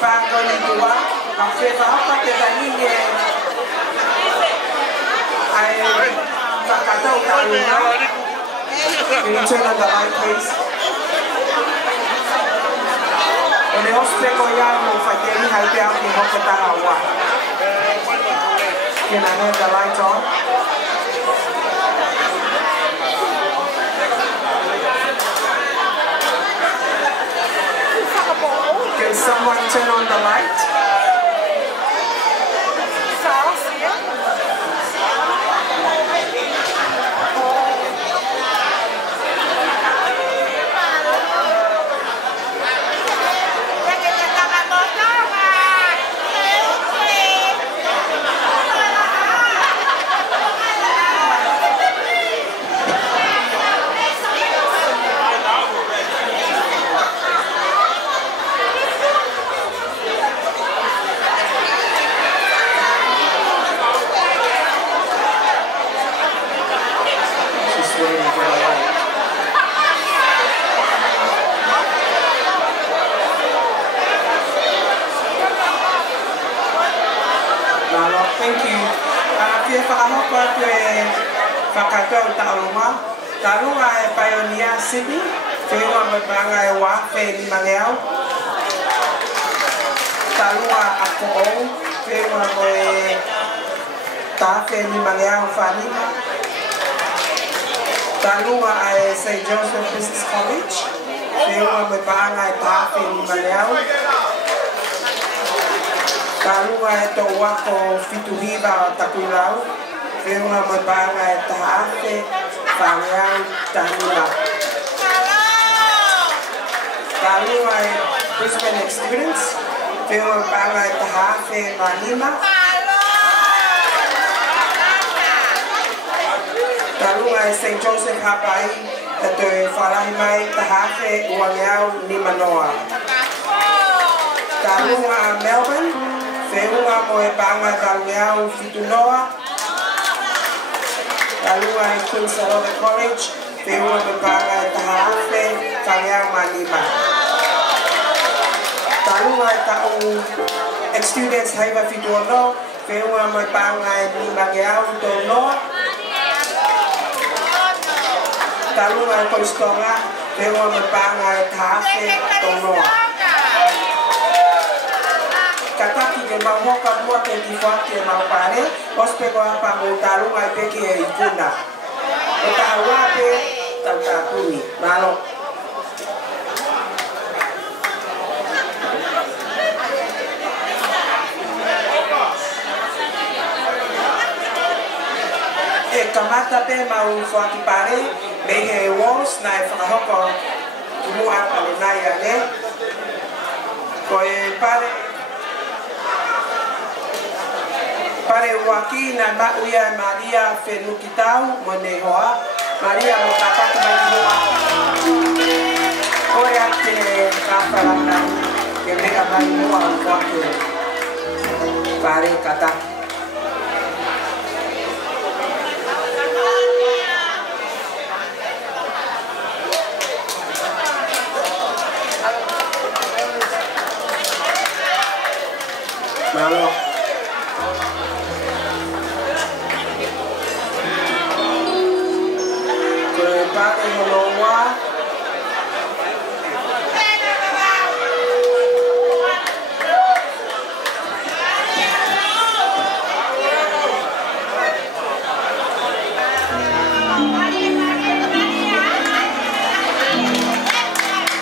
pagoni tua, a feva apa te tanini ai pakatau tau na. Can you turn on the light, please? Ene hospeko ya mo fateri hai te au ki hokota hawa. Can I have the lights on? Can someone turn on the light? Thank you. Pia whakahoka koe whakatau tauruma. Tarunga e Pioneer Sydney. Whiunga me panga e wā whēni mangeau. Tarunga ako o. Whiunga koe tā whēni mangeau whanima. Tarunga e St. Joseph Business College. Whiunga me panga e tā whēni mangeau. Tarunga e tō wako whituhiwa o takuilau. Whiunga mo panga e tahate, whangeau, tanima. Tarunga e Brisbane Experience. Whiunga mo panga e tahate, manima. Tarunga e St. Joseph Hapai. E tō e whalahi mai tahate, whangeau, nimanoa. Tarunga a Melbourne. Whiunga mo e panga whangeau, whitunoa. Tarunga e Queen's Salome College. Whiunga mo panga e tahaafe, whangeau, manima. Tarunga e tau ex-students haiwa whituono. Whiunga mo e panga e nimangeau, tonoa. Tarunga e Koistonga. Whiunga mo e panga e tahaafe, tonoa. Kataki ke mahoka mua ke kifaki e maupare, hospeko hapa mo tarunga e peke e ikuna. O tahawape, tau tāpuni. Malo. E kamata pe mau whaki pare, mehe e walls na e whakahoko mua pale nai ane. Ko e pare, pare waki na mauia e Maria Whenukitau mo ne hoa. Maria mo tāpaka mai mua. Koe ate kāwharana ke mea mai mua o waki. Pare kata. Malo. Pare holoa.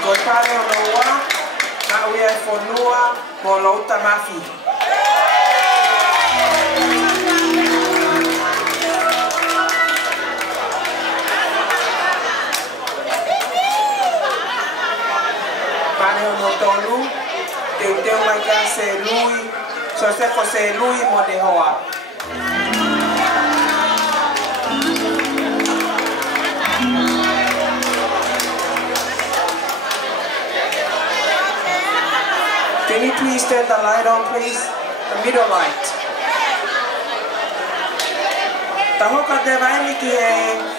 Ko pare holoa, na uia e whanua mo lauta mafi. Mo tonu, teu mai ka se lui, so se ko se lui mo de hoa. Can you please turn the light on, please? The middle light. Tahoka te vaini ki he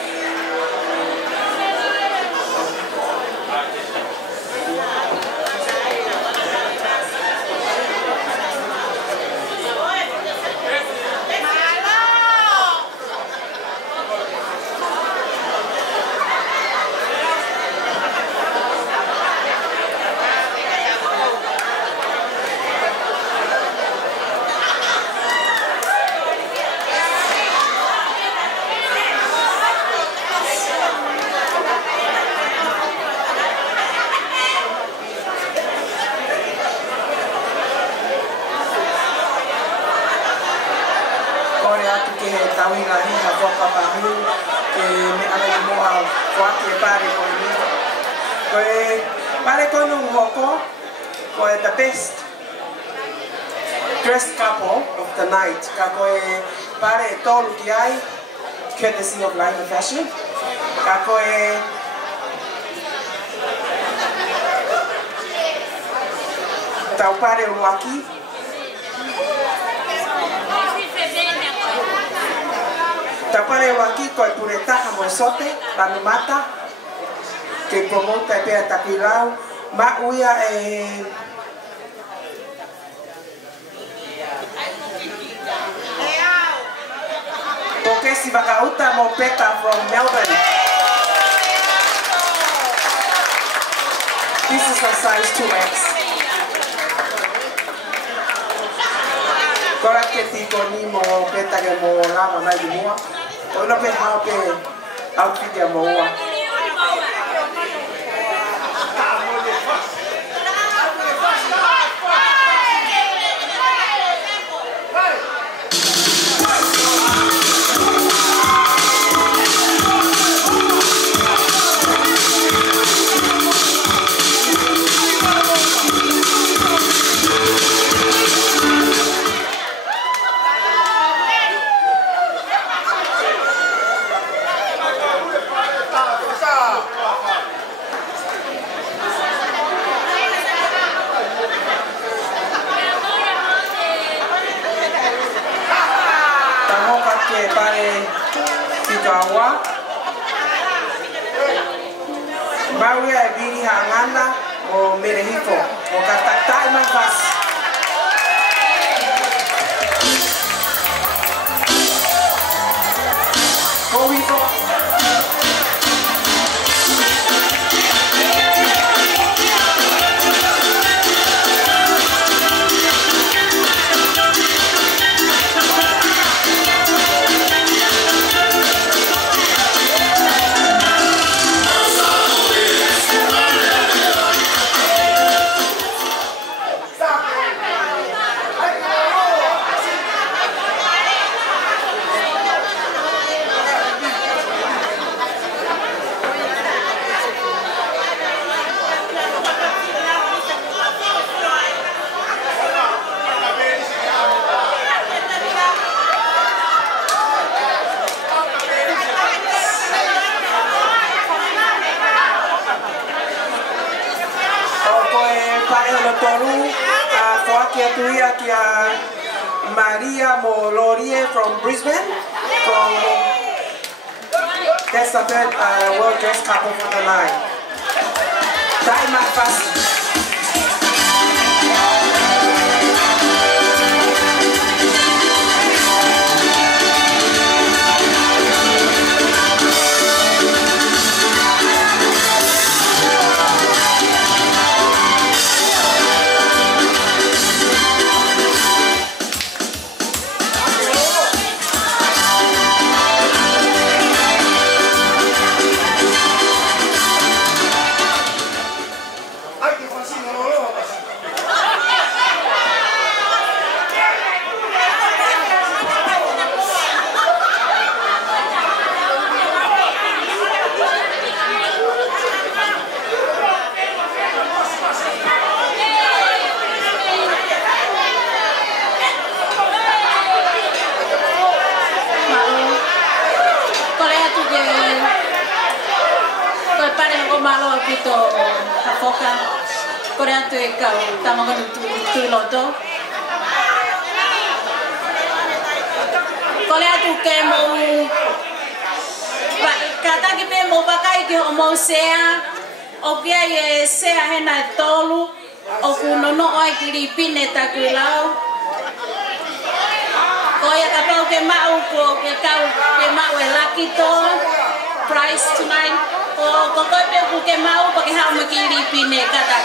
awi lahi na waka pahu ke me ala moa wake pare ko ni. Koe pare ko nung hoko koe the best dressed couple of the night. Ka koe pare tolu ki ai courtesy of Life and Fashion. Ka koe tau pare uaki. Tau pare uaki koe puretaha mo sote, lanu mata, ke promota e pea takilau, ma uia Pokesi Bakauta mo peka from Melbourne. This is a size 2X. Kora ke tiko ni mo peta ke mo lama na mua. O no pe hao pe outfit ke mo ua. Maria e biri hangana o merehifo o katatai manfas. Kovifo. Maria Molorie from Brisbane. That's the third well-dressed couple for the night. Diamond Fast. Price tonight. Oh, kau pe mau pakai hal mengkiri pine kata.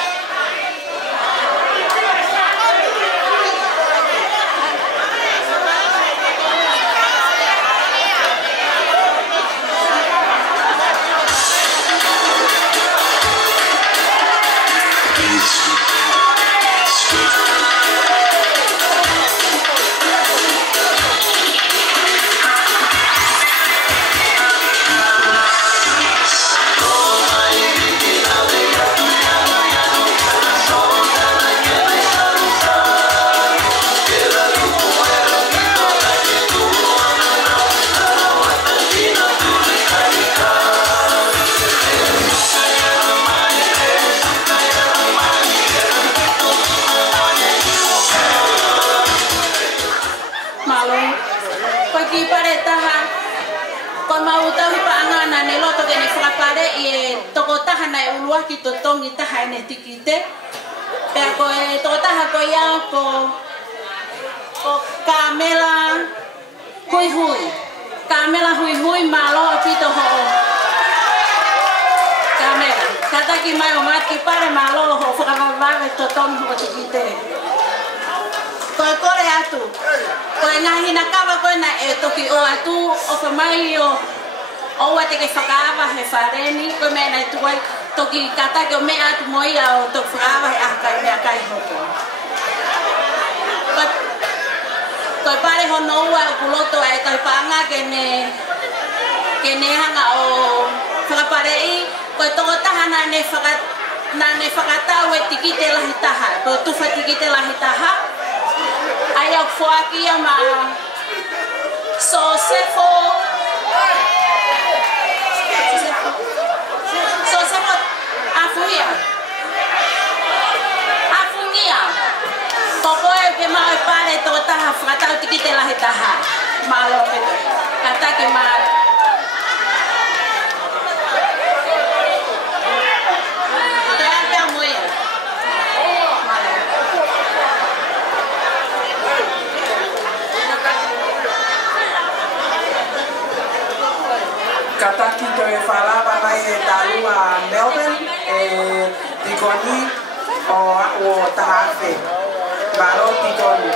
ki to tongi taha ne tikite. Pea ko e to taha ko ia ko kamela hui hui. Kamela hui hui malo pito ho. Kamela. Kata ki mai o mati pare malo ho whakawawame to tongi ho tikite. Koe kore atu. Koe ngahi na kawa koe na e toki o atu o whamai o oua te ke whakaawa he whareni. Koe mea nei tuai toki katake o mea atu moi au to whakaawa he akai mea kai hoko. Koe pare ho noua o kuloto e kai paanga ke ne hanga o whakaparei. Koe toko taha na ne whakatau e tikite lahi taha. Koe tuwha tikite lahi taha. Ai au whoakia ma sosefo afuia afungia koko e ke mau e pare tō taha whakatau tikite lahi taha malo peto katake ma te apea moia Kataki to e whalapa mai e tālua Melbourne e tikoni o tahawhe. Maro tikoni.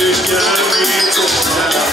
You got me tonight.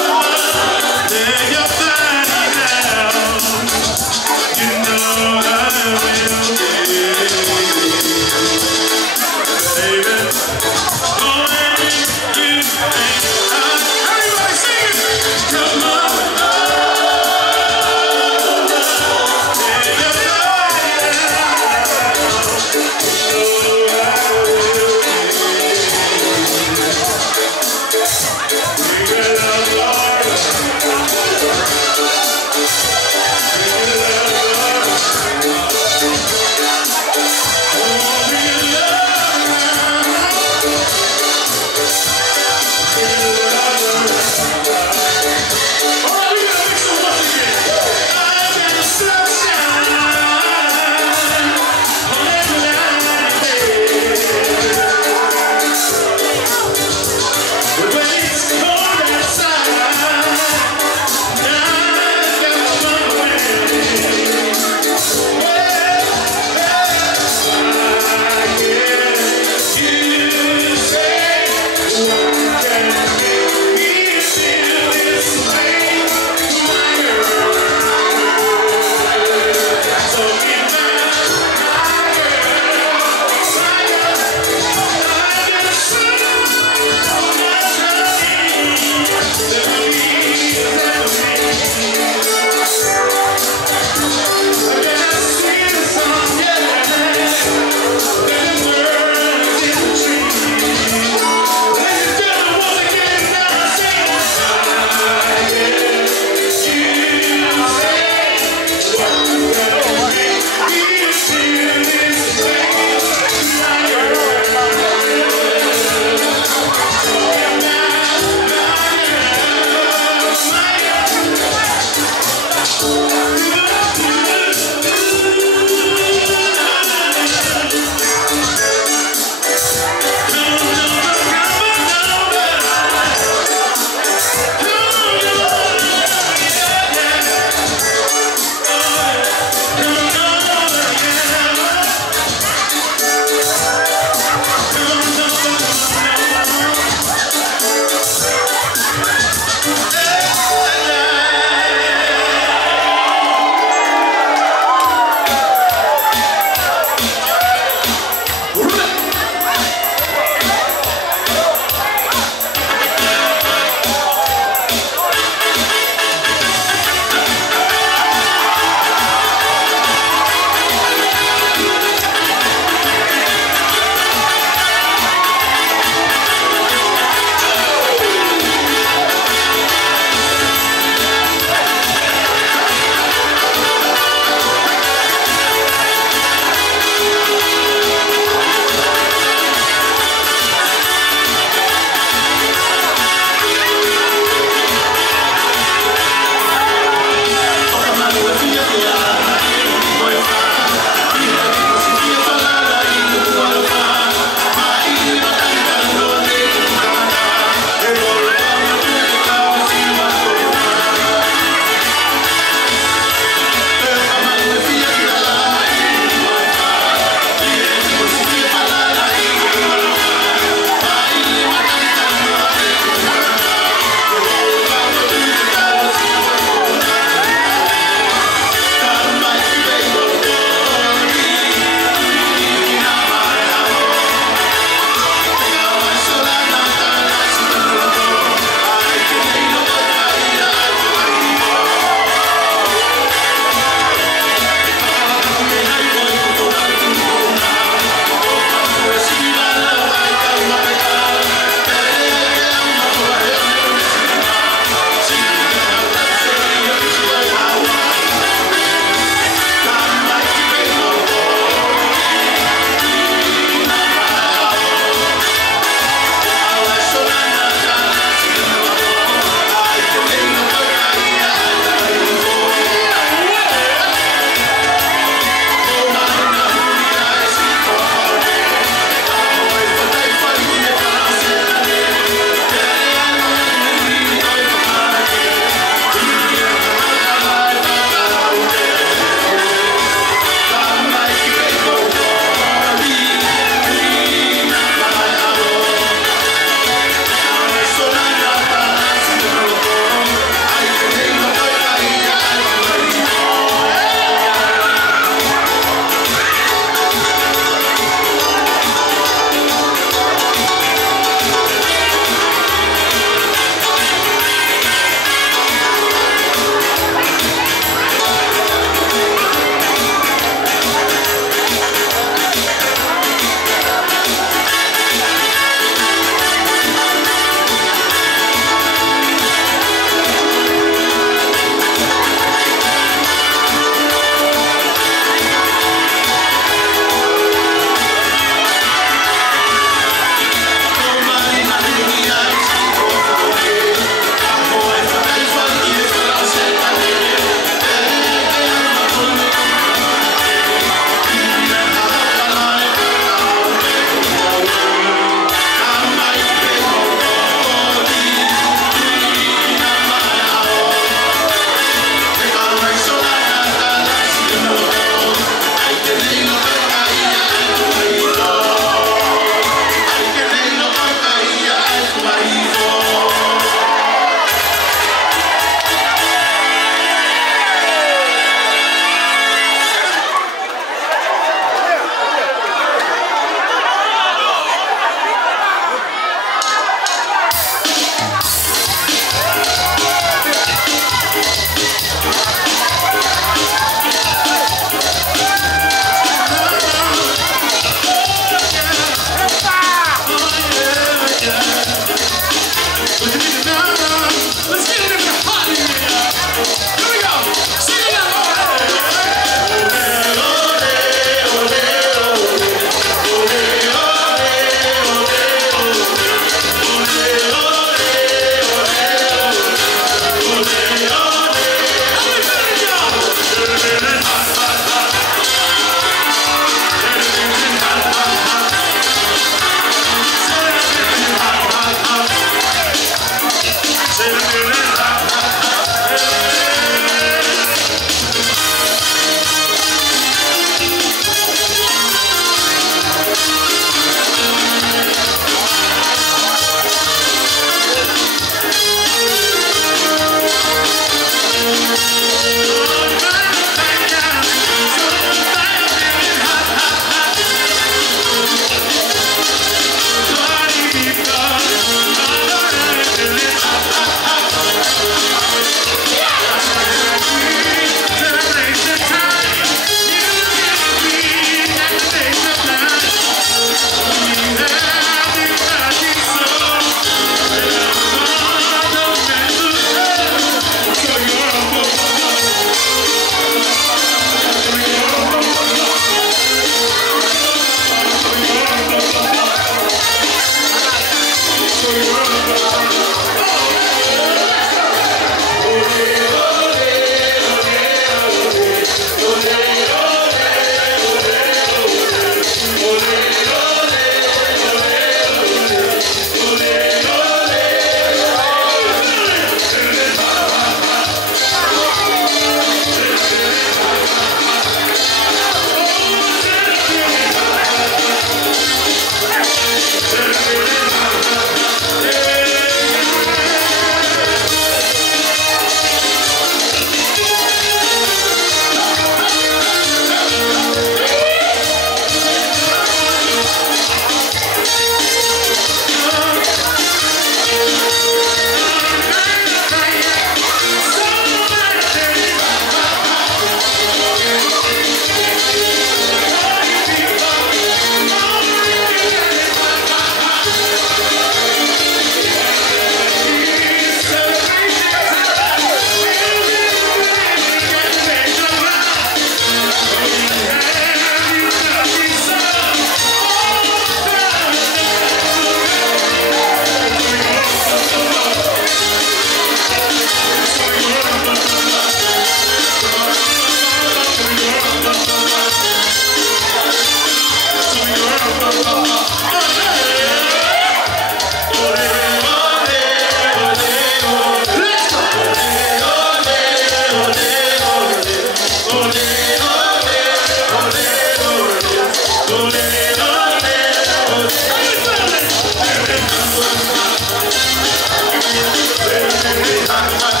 Wow.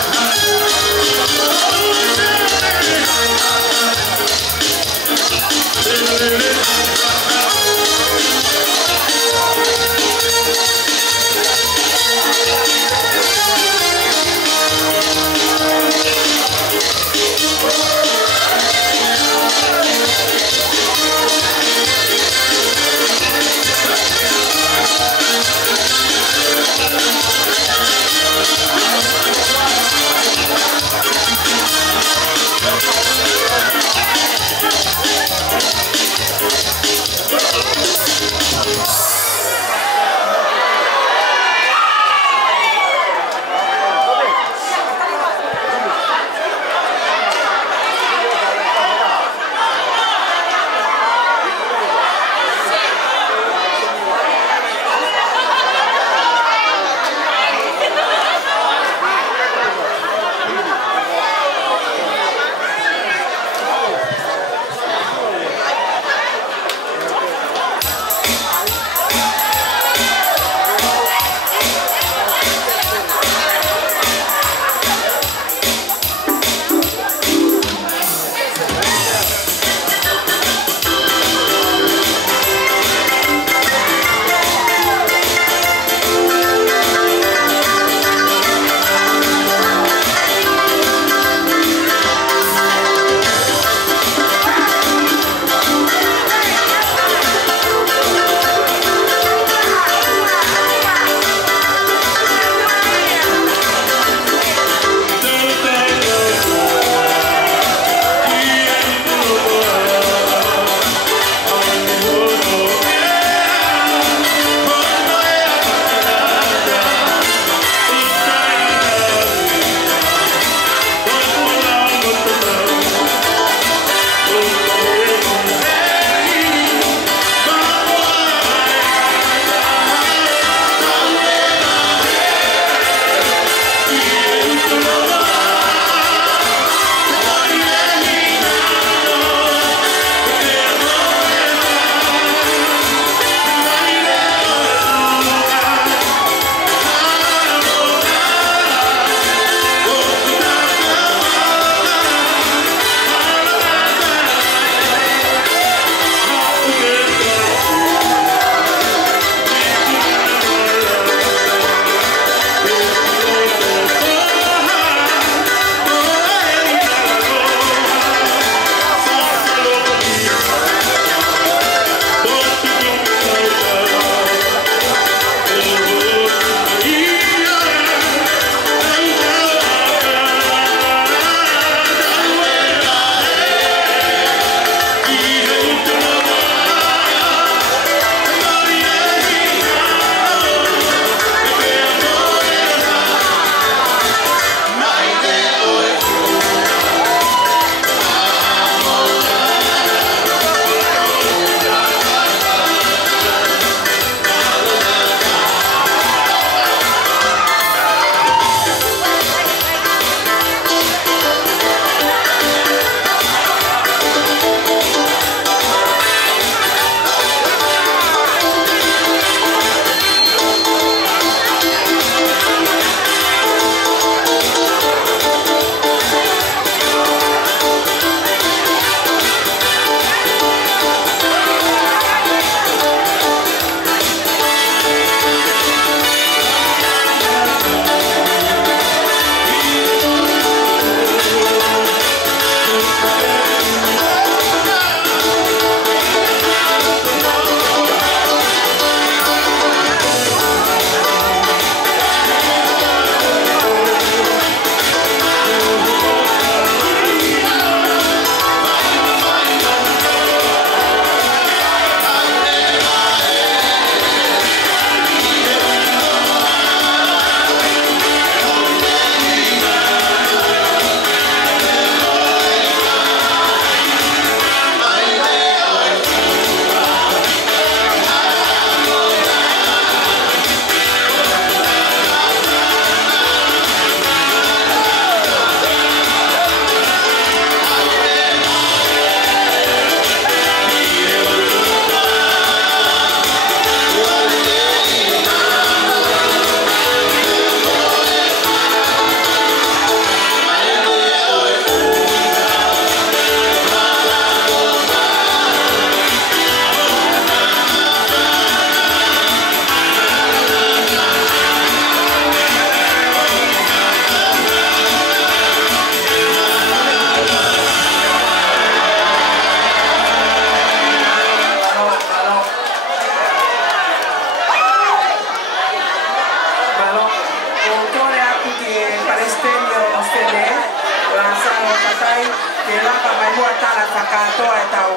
tala whakatoa e tau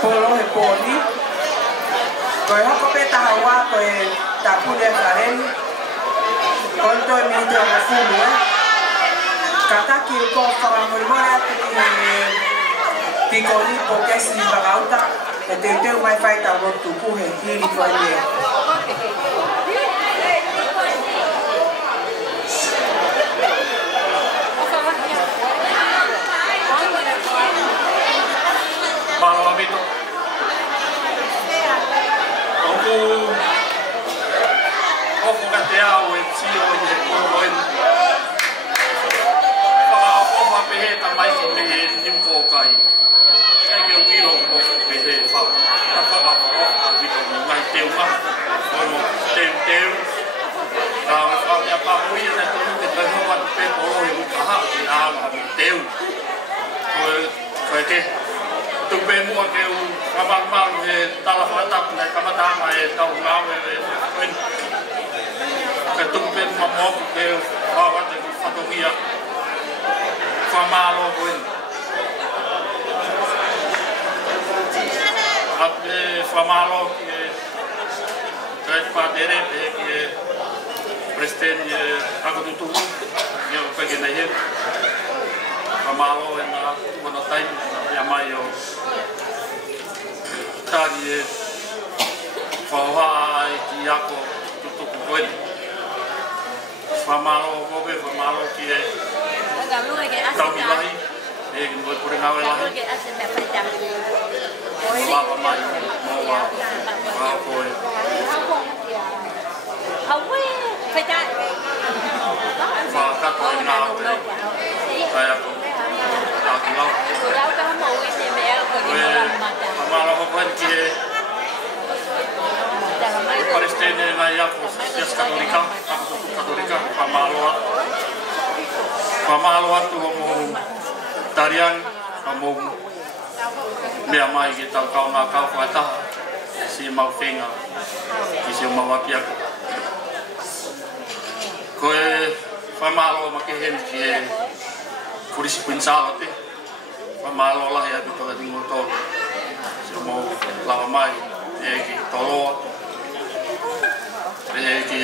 polo he pōni. Koe hoko pe taha wā koe tā pune whareni. Koe toi mīte o fulu e. Ka taki o kō whakamorimore atu ki koni po kesi ni whakauta. E te teu mai whai tau rotu puhe hiri koe lea. Malo amito. Oku ka te au e tio i he koro en. Whakaopa pehe ta mai ki pehe nimpo kai. Kai ke ukiro mo pehe whau. Ka whakaopa pito ni ngai teu ma. Ono teu. Ka whakawia pāpui e te tonu te tai hoa tu pe poro e ukaha ki āma mi teu. Koe te tupe mua ke u kamangmang he tala whakatapu nei kamatanga e tau ngau e koen. Ka tupe mua moku ke u hawate ku whatongia whamalo koen. Ape whamalo ki e kai whatere pe ki e presten e akadutuku i o peke nei he. Whamalo e nga wana taimu ia mai o tari e whauhaa e ki ako tutuku koen. Whamalo koke, whamalo ki e taumi lahi, e ki ngoi pure ngawe lahi. Wapa mai, moa, wao koe. Whakato e ngā koe, kai ako. Whamalo koen ki e Palestine ngai ako Sias Katolika, Akutuku Katolika, whamalo atu o mo tarian, o mo mea mai ki tau kau ngā kau whaetaha, si mau whenga, ki si o mau apiako. Koe whamalo makehen ki e Kurisi Pinsalo te, whamalo lahi a pito e tingo tolu. Si o mau lawa mai, e ki toloa, e ki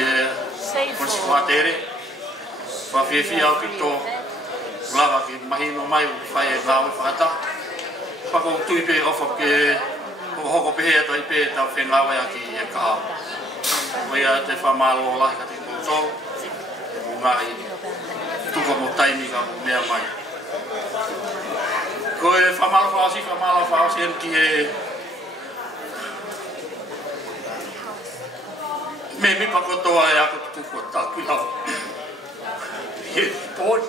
Kurisi Kuatere, whawhiawhia o pito, lawa ki mahino mai u whai e ngāwe whakata. Whako tui pe ofa ke hoko pehe ato i pe tau whengawe a ki e kaha. Wea te whamalo lahi ka tingo tolu, e mo ngāi tuka mo taimi ka mo mea mai. Koe whamalo whaosi en ki e me mi pakotoa e ako tuku o tāku lau. He pōi.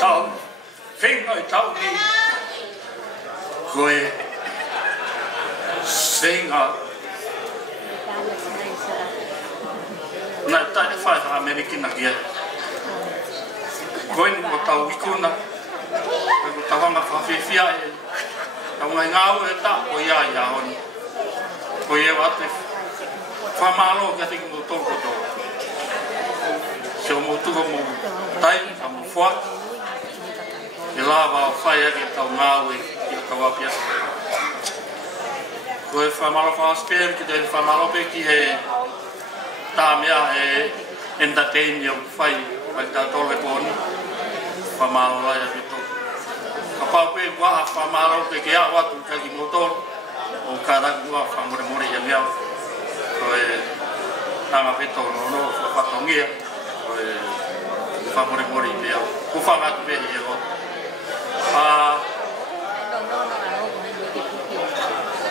Tau, whenga i tau ni. Koe whenga nai tai e whai wha Amerikina kia. Koen mo tau wikuna, ko tau hanga whawhiawhia e tau ngai ngāu e ta o ia i ahoni. Ko e wate whamalo kia tiki mo tōko tō. Se o mo tuka mo tai, a mo whua. E lawa o whai ake tau ngāu e i tau apia. Ko e whamalo whaospēr ki te whamalo pe ki he tā mea e entertain i au whai tā tole pōni. Whamalo lai a pito. Ka pau pe waha whamalo pe ke a watu kaki motor. O kāraku a whamore ia mea. Ko e tanga pito no whapatongia. Ko e whamore i mea. Ko whangatu pe i e o.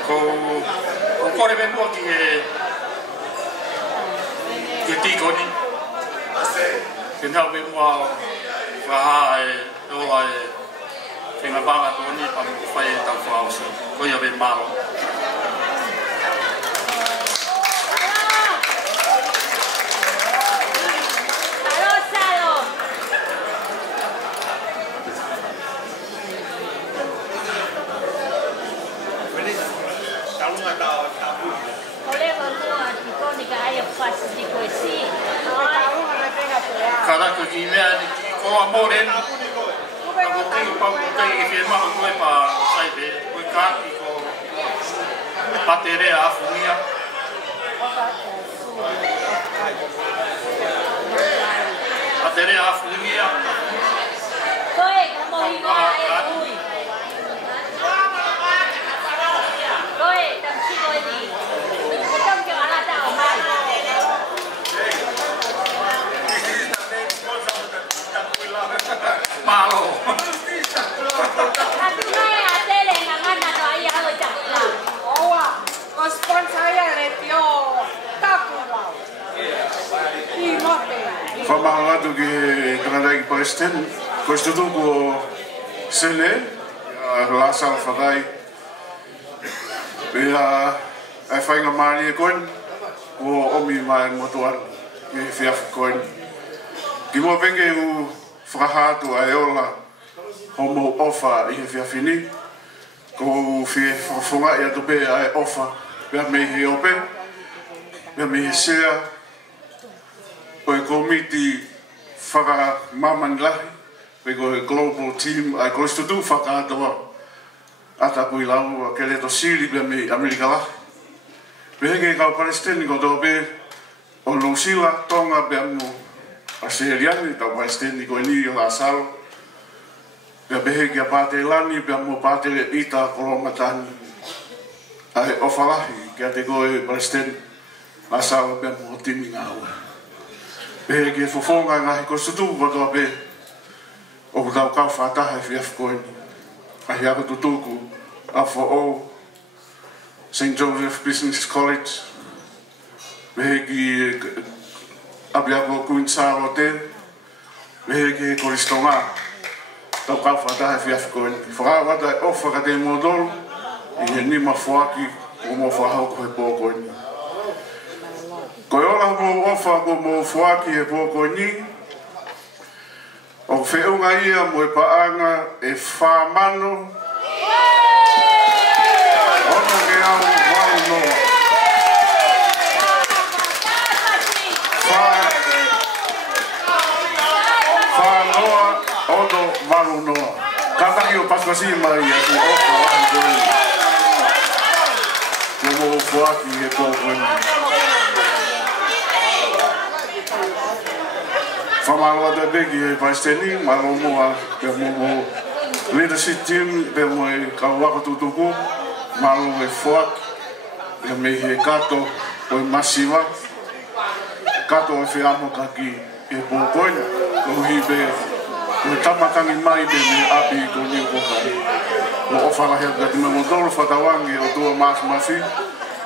Ko kore me mua ki e tikoni. Ke nau me mua whaha e ola e whenga banga tōni pa mo whai e tau whaosi. Ko ia me malo. Ka karaka ki mea ni ki ko amoren. Ako kei pa kei ki ma ko pa sai be ko ka ki ko patere a funia. Patere a funia. Koe kamo inoa e ui. Koe tamsi koe ni. Kutong kyo ala tao mai. Malo. Natunay atele nga ngana no ai halo chakula. Oa, o sponsor ya le tio takula. I mote. Whamahangatu ki Kanadai ki Palestine, ko istutu ko sene, lasal whakai. Pea ai whainga maari e koen, ko omi mai motuan, ki whiawhi koen. Ki mua penge u whakahatu ai ola, homo ofa i he whiawhini, ko whunga i atu pe ai ofa, pea mei he ope, pea mei he sea, o e komiti whaka mamani lahi, pe ko e global team, ai ko istutu whakahatoa, ata pui lau a ke leto siri pia me Amerika lahi. Pe heke kau Palestini ko tō pe o Lusila, Tonga pia mo a Seriani, tau Palestini ko ni o la salo. Pia pe heke a pāte lani, pia mo pāte le ita kolomatani. Ai o whalahi, kia te koe Palestini, la salo pia mo timi ngā ua. Pe heke fofonga ngahi ko sutu ko tō pe o kutau kau whātaha i whiafu koe ni. Ahi ako tutuku a o St. Joseph Business College. Mehe ki abi ako Queen Sarah Hotel. Mehe ki Koristonga. Tau kau whatahe whiafu koe ni. Whakawata e ofa ka te modolu. I he nima whaki o mo whahau ko he pō koe ni. Koe ora mo ofa ko mo whaki he pō koe ni. O whiunga ia mo e paanga e whamano. Ono ke au wau noa. Whanoa, ono maru noa. Kataki o paspasi mai e ku ofa wau koe. Ko mo whaki e pō koe. Whamaloa te begi e Palestini, maro moa pe mo leadership team, pe mo e kauwaka tutuku, maro e Fuak, e me he kato o e Masiwa, kato e whiamo kaki e pōkoina, kohi pe o e tamatangi mai pe me api ko ni kokai. Mo o whalahea ka te me modoro whatawangi o tua mafi,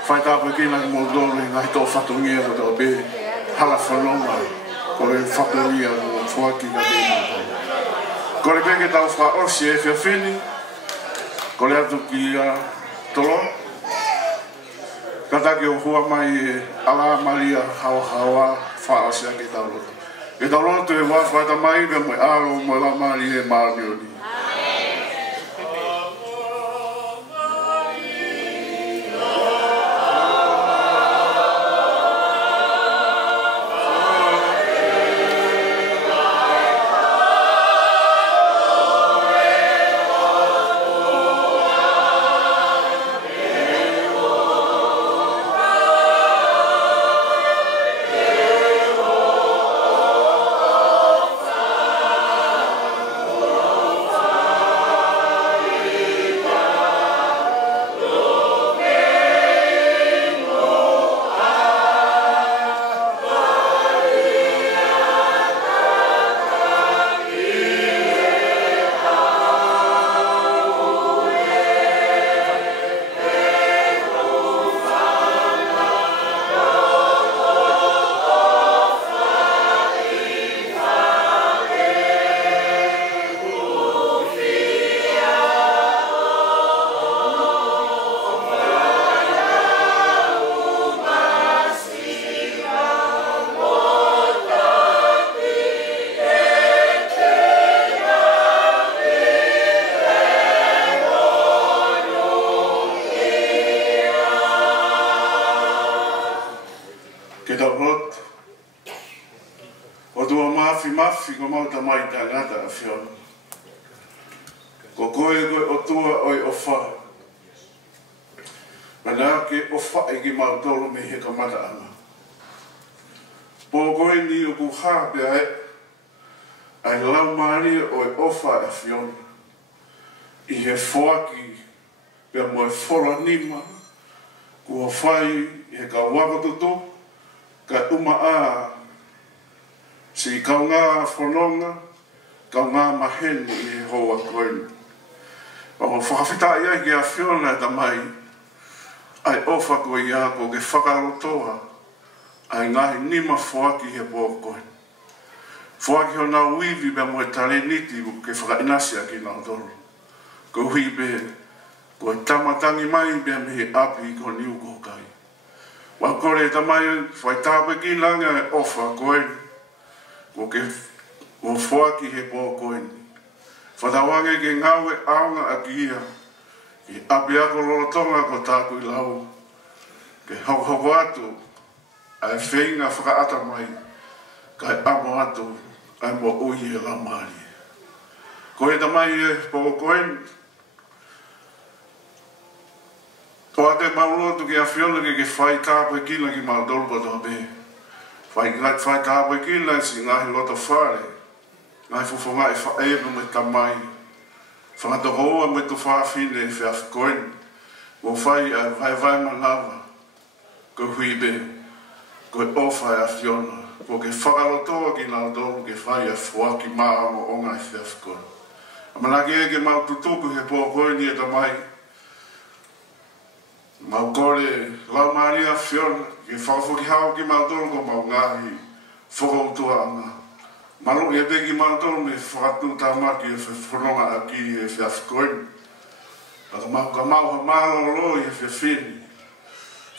whaitapa kina ki modoro i ngai tō whatungia ko tō pe hala whanonga. Ko e whakaria o Fuaki ka tēnā. Ko le peke tau whaosi e whiawhini, ko le atu ki tolo. Kataki o hua mai e ala maria hawa whaosi a ke tau loto. Ke tau loto e wawhata mai pe mo e aro mo la maria e maarioni. mafi ko mau tamai tangata a fiona. Ko koe o tua oi o wha. Mana ke o wha e ki mau tolu me he ka mata ana. Po koe ni o ku hape ai. Ai lau maari o e ofa e fiona. I he whoaki pia mo e whora nima. Kua whai he ka wakototo. Ka uma a. Si kaunga whanonga. Kaunga maheni i he hoa koe. O whakawhita ia ki a whiona ta mai. Ai ofa koe ia ko ke whakarotoa. Ai ngahi nima whoaki he pō koe. Whoaki ho nā uiwi bea mo e tare niti ke whakainasia ki nā toro. Ko hui be, ko e tamatangi mai bea me he api ko niu ko kai. Wa kore ta mai whai tāpe ki langa e ofa koe. Ko ke whoaki he pō koe. Whatawange ke ngau e aonga a ki ia. Ki api ako lorotonga ko tāku i lau. Ke hoko atu. Ai whenga whakaata mai. Kai amo atu. Ai mo ui e la maari. Ko e tamai e poko koen. Ko ate maulotu ki a whiona ke whai tāpue kila ki maudolu koto be. Whai tāpue kila si ngahi loto whare. Ngahi fufonga e whaebu me tamai. Whangatoko oa me tu whaafine e whiaf koen. Ko whai a vai manawa. Ko hui be. Ko e ofa e a whiona. Ko ke whakarotoa ki nā tōru ke whai a whuaki maa o onga i whiaf koen. Amanaki e ke mau tutuku he pō koe ni e tamai. Mau kore lau maari a whiona. Ke whakafuki hao ki mau tōru ko mau ngahi whakautua anga. Malu e peki mau tōru me whakatu tāmaki e whanonga a ki e whiaf koen. Ka mau ha mālo roi e whiafini.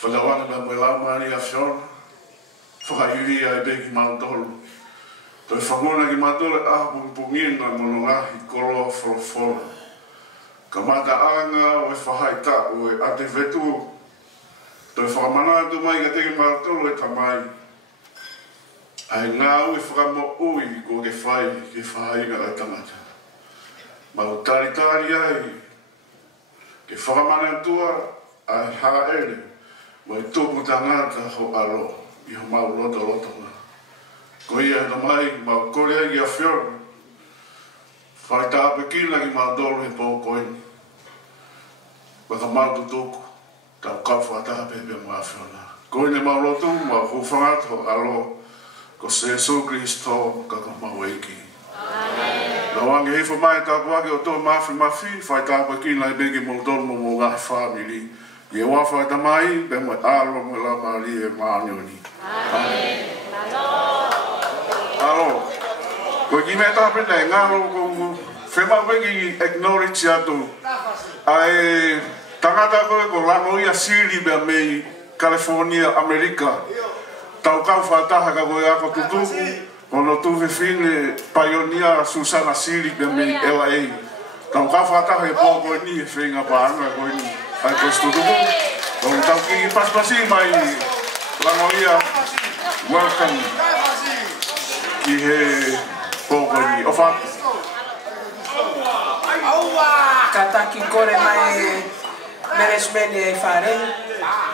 Whalawana ka mwe lau maari a whiona. Whakaiuri a e peki mau tōru. Toi whangona ki mātore pungina mono ngahi koroa wholofora. Ka mata anga o e whahaita o e ate vetu. Toi whakamana mai ka teki mātoro e tamai. Ai ngā ui whakamo ui ko ke whai ke whahainga ai tangata. Mau taritari ai. Ke whakamana tua ai hara ere. Mo e tupu tangata ho aro. I ho mau roto nga. Ko ia ta mai ma korea ki a whiona. Whai tāpe kina ki ma dolu he pō koini. Waka mau tutuku. Tau kawha tāpe pe ma whiona. Koine ma rotu ma hufangatu alo. Ko se Jesu Christo kako mau eiki. Na wange hifo mai tāpu ake o tō mafi. Whai tāpe kina i begi mo dolu mo ngahi whamiri. Ie wawhai ta mai pe mo alo mo la maari e maanioni. Amen. Alo, ko ki me tāpe nei ngaro ko whema wengi acknowledge atu ai tangata koe ko lano ia siri bea mei California, Amerika. Tau kau whataha ka koe ako tutuku kono tuwe fine pioneer Susana Siri bea mei LA. Tau kau whataha e pō koe ni e whenga paanga koe ni ai koe tutuku. Kono tau ki paspasi mai lano ia welcome. Ki he pōkoni o whātu. Kataki kore mai meresmeni e whare.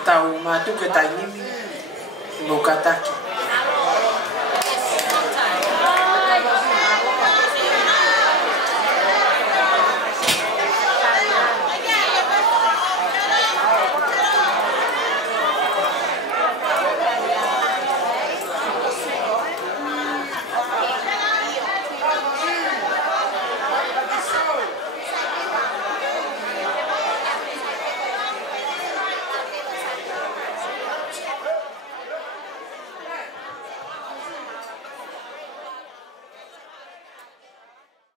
Tau mātuke tai nimi. No kataki.